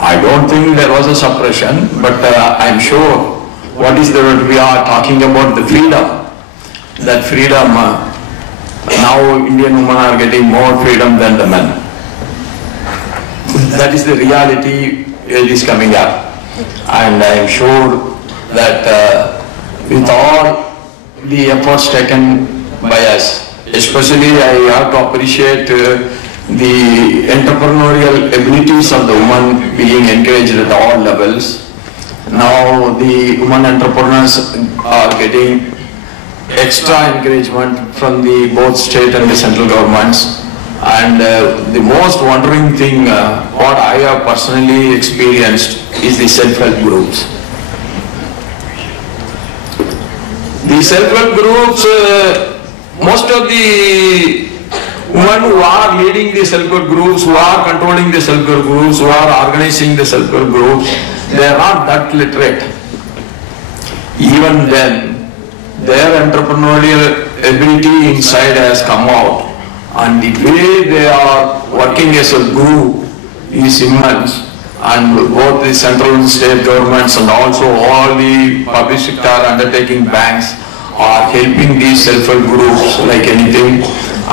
I don't think there was a suppression, but I am sure what is that we are talking about the freedom. That freedom, now Indian women are getting more freedom than the men. That is the reality it is coming up, and I am sure that with all the efforts taken by us, especially I have to appreciate the entrepreneurial abilities of the women being encouraged at all levels. Now the women entrepreneurs are getting extra encouragement from the both state and the central governments. And the most wondering thing, what I have personally experienced, is the self-help groups. The self-help groups, most of the women who are leading the self-help groups, who are controlling the self-help groups, who are organizing the self-help groups, they are not that literate. Even then, their entrepreneurial ability inside has come out. And the way they are working as a group is immense, and both the central and state governments and also all the public sector undertaking banks are helping these self-help groups like anything,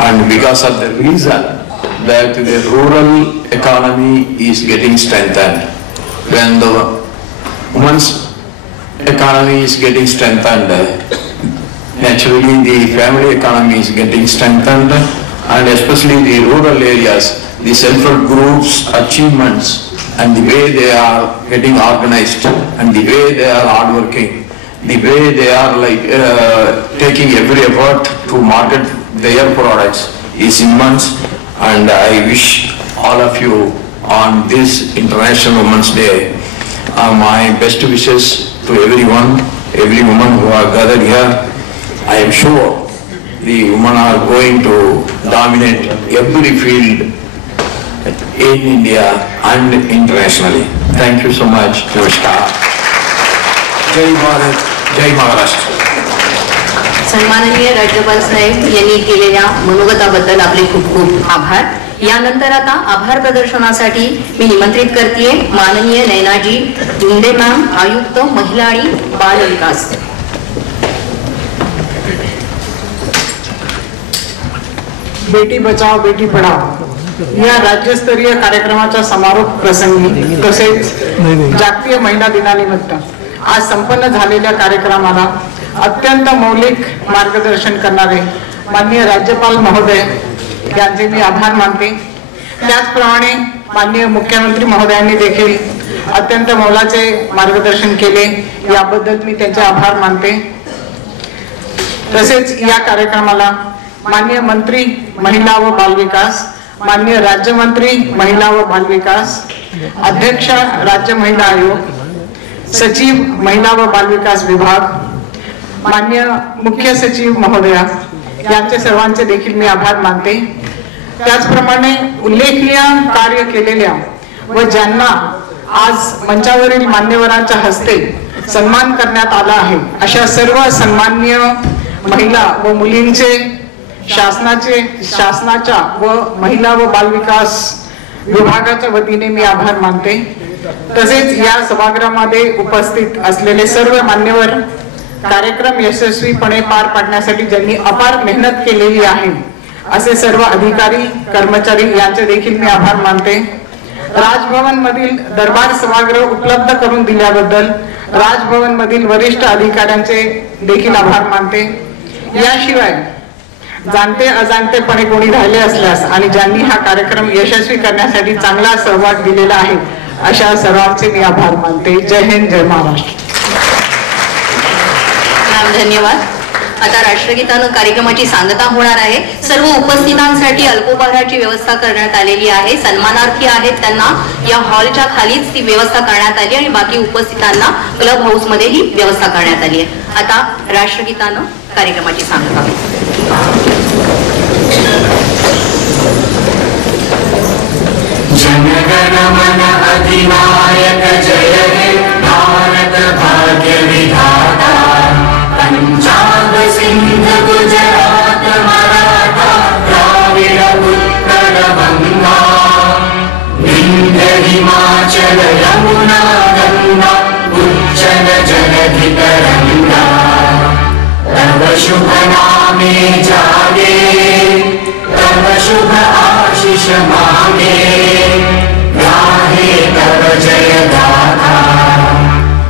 and because of the reason that the rural economy is getting strengthened. When the women's economy is getting strengthened, naturally the family economy is getting strengthened, and especially the rural areas, the self-help groups' achievements and the way they are getting organized and the way they are hardworking, the way they are like taking every effort to market their products is immense. And I wish all of you on this International Women's Day my best wishes to everyone, every woman who are gathered here. I am sure the women are going to dominate every field in India and internationally. Thank you so much. Namaskar. Jai Bharat, Jai Maharashtra. सन्माननीय राज्यपाल साहेब यांनी केलेल्या मनोगताबद्दल आपले खूप खूप आभार. यानंतर आता आभार प्रदर्शनासाठी मी निमंत्रित करते माननीय नैनाजी धुंडे मॅम, आयुक्त महिला आणि बाल विकास. बेटी बचाओ बेटी पढाओ या राज्यस्तरीय कार्यक्रमाच्या समारोप प्रसंगी तसेच जागतिक महिला दिनानिमित्त आज संपन्न झालेल्या कार्यक्रमाला अत्यंत मौलिक मार्गदर्शन करणारे माननीय राज्यपाल महोदय यांचे मी आभार मानते. त्याचप्रमाणे माननीय मुख्यमंत्री महोदयांनी देखील अत्यंत मोलाचे मार्गदर्शन केले, याबद्दल मी त्यांचे आभार मानते. तसेच या कार्यक्रमाला माननीय मंत्री महिला व बाल विकास, माननीय राज्यमंत्री महिला व बाल विकास, अध्यक्ष राज्य महिला आयोग, सचिव महिला व बाल विकास विभाग, माननीय मुख्य सचिव महोदया यांचे सर्वांचे देखील मी आभार मानते. त्याचप्रमाणे उल्लेखनीय कार्य केलेल्या व ज्यांना आज मंचावरील मान्यवरांच्या हस्ते सन्मान करण्यात आला आहे अशा सर्व सन्माननीय महिला व मुलींचे शासनाच्या व महिला व बाल विकास विभागाच्या वतीने मी आभार मानते. तसेच या सभागृहामध्ये उपस्थित असलेले सर्व मान्यवर, कार्यक्रम यशस्वीपणे पार पाडण्यासाठी ज्यांनी अपार मेहनत केलेली आहे असे सर्व अधिकारी कर्मचारी यांचे देखील मी आभार मानते. राजभवन मधील दरबार सभागृह उपलब्ध करून दिल्याबद्दल राजभवन मधील वरिष्ठ अधिकाऱ्यांचे देखील आभार मानते। याशिवाय जाणते अजाणतेपणे कोणी राहिले असल्यास आणि ज्यांनी हा कार्यक्रम यशस्वी करण्यासाठी चांगला सहभाग दिलेला आहे अशा सर्वांचे मी आभार मानते। जय हिंद, जय महाराष्ट्र। धन्यवाद। आता राष्ट्रगीतानं कार्यक्रमाची सांगता होणार आहे। सर्व उपस्थितांसाठी अल्पोपहाराची व्यवस्था करण्यात आलेली आहे। सन्मानार्थी आहेत त्यांना या हॉलच्या खालीच ती व्यवस्था करण्यात आली आणि बाकी उपस्थितांना क्लब हाऊस मध्ये ही व्यवस्था करण्यात आली आहे। आता राष्ट्रगीतानं कार्यक्रमाची सांगता। जनगण मन अधिनायक जय हे भारत भाग्य विधाता पंजाब सिंध गुजरात मराठा द्राविड उत्कल गंगा विंध्य हिमाचल यमुना गंगा उच्चल जलधि तरंगा तव शुभ नामे जागे तव शुभ आशीष मांगे गाहे तव जय गाथा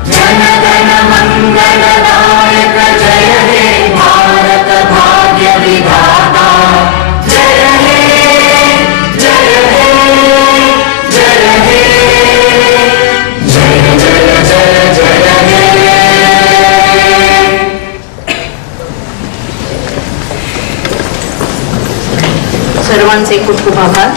जनगण मंगलदायक जय हे भारत भाग्य विधाता जय हे जय हे जय हे जय जय जय जय हे। सर्वांचे खूप खूप आभार।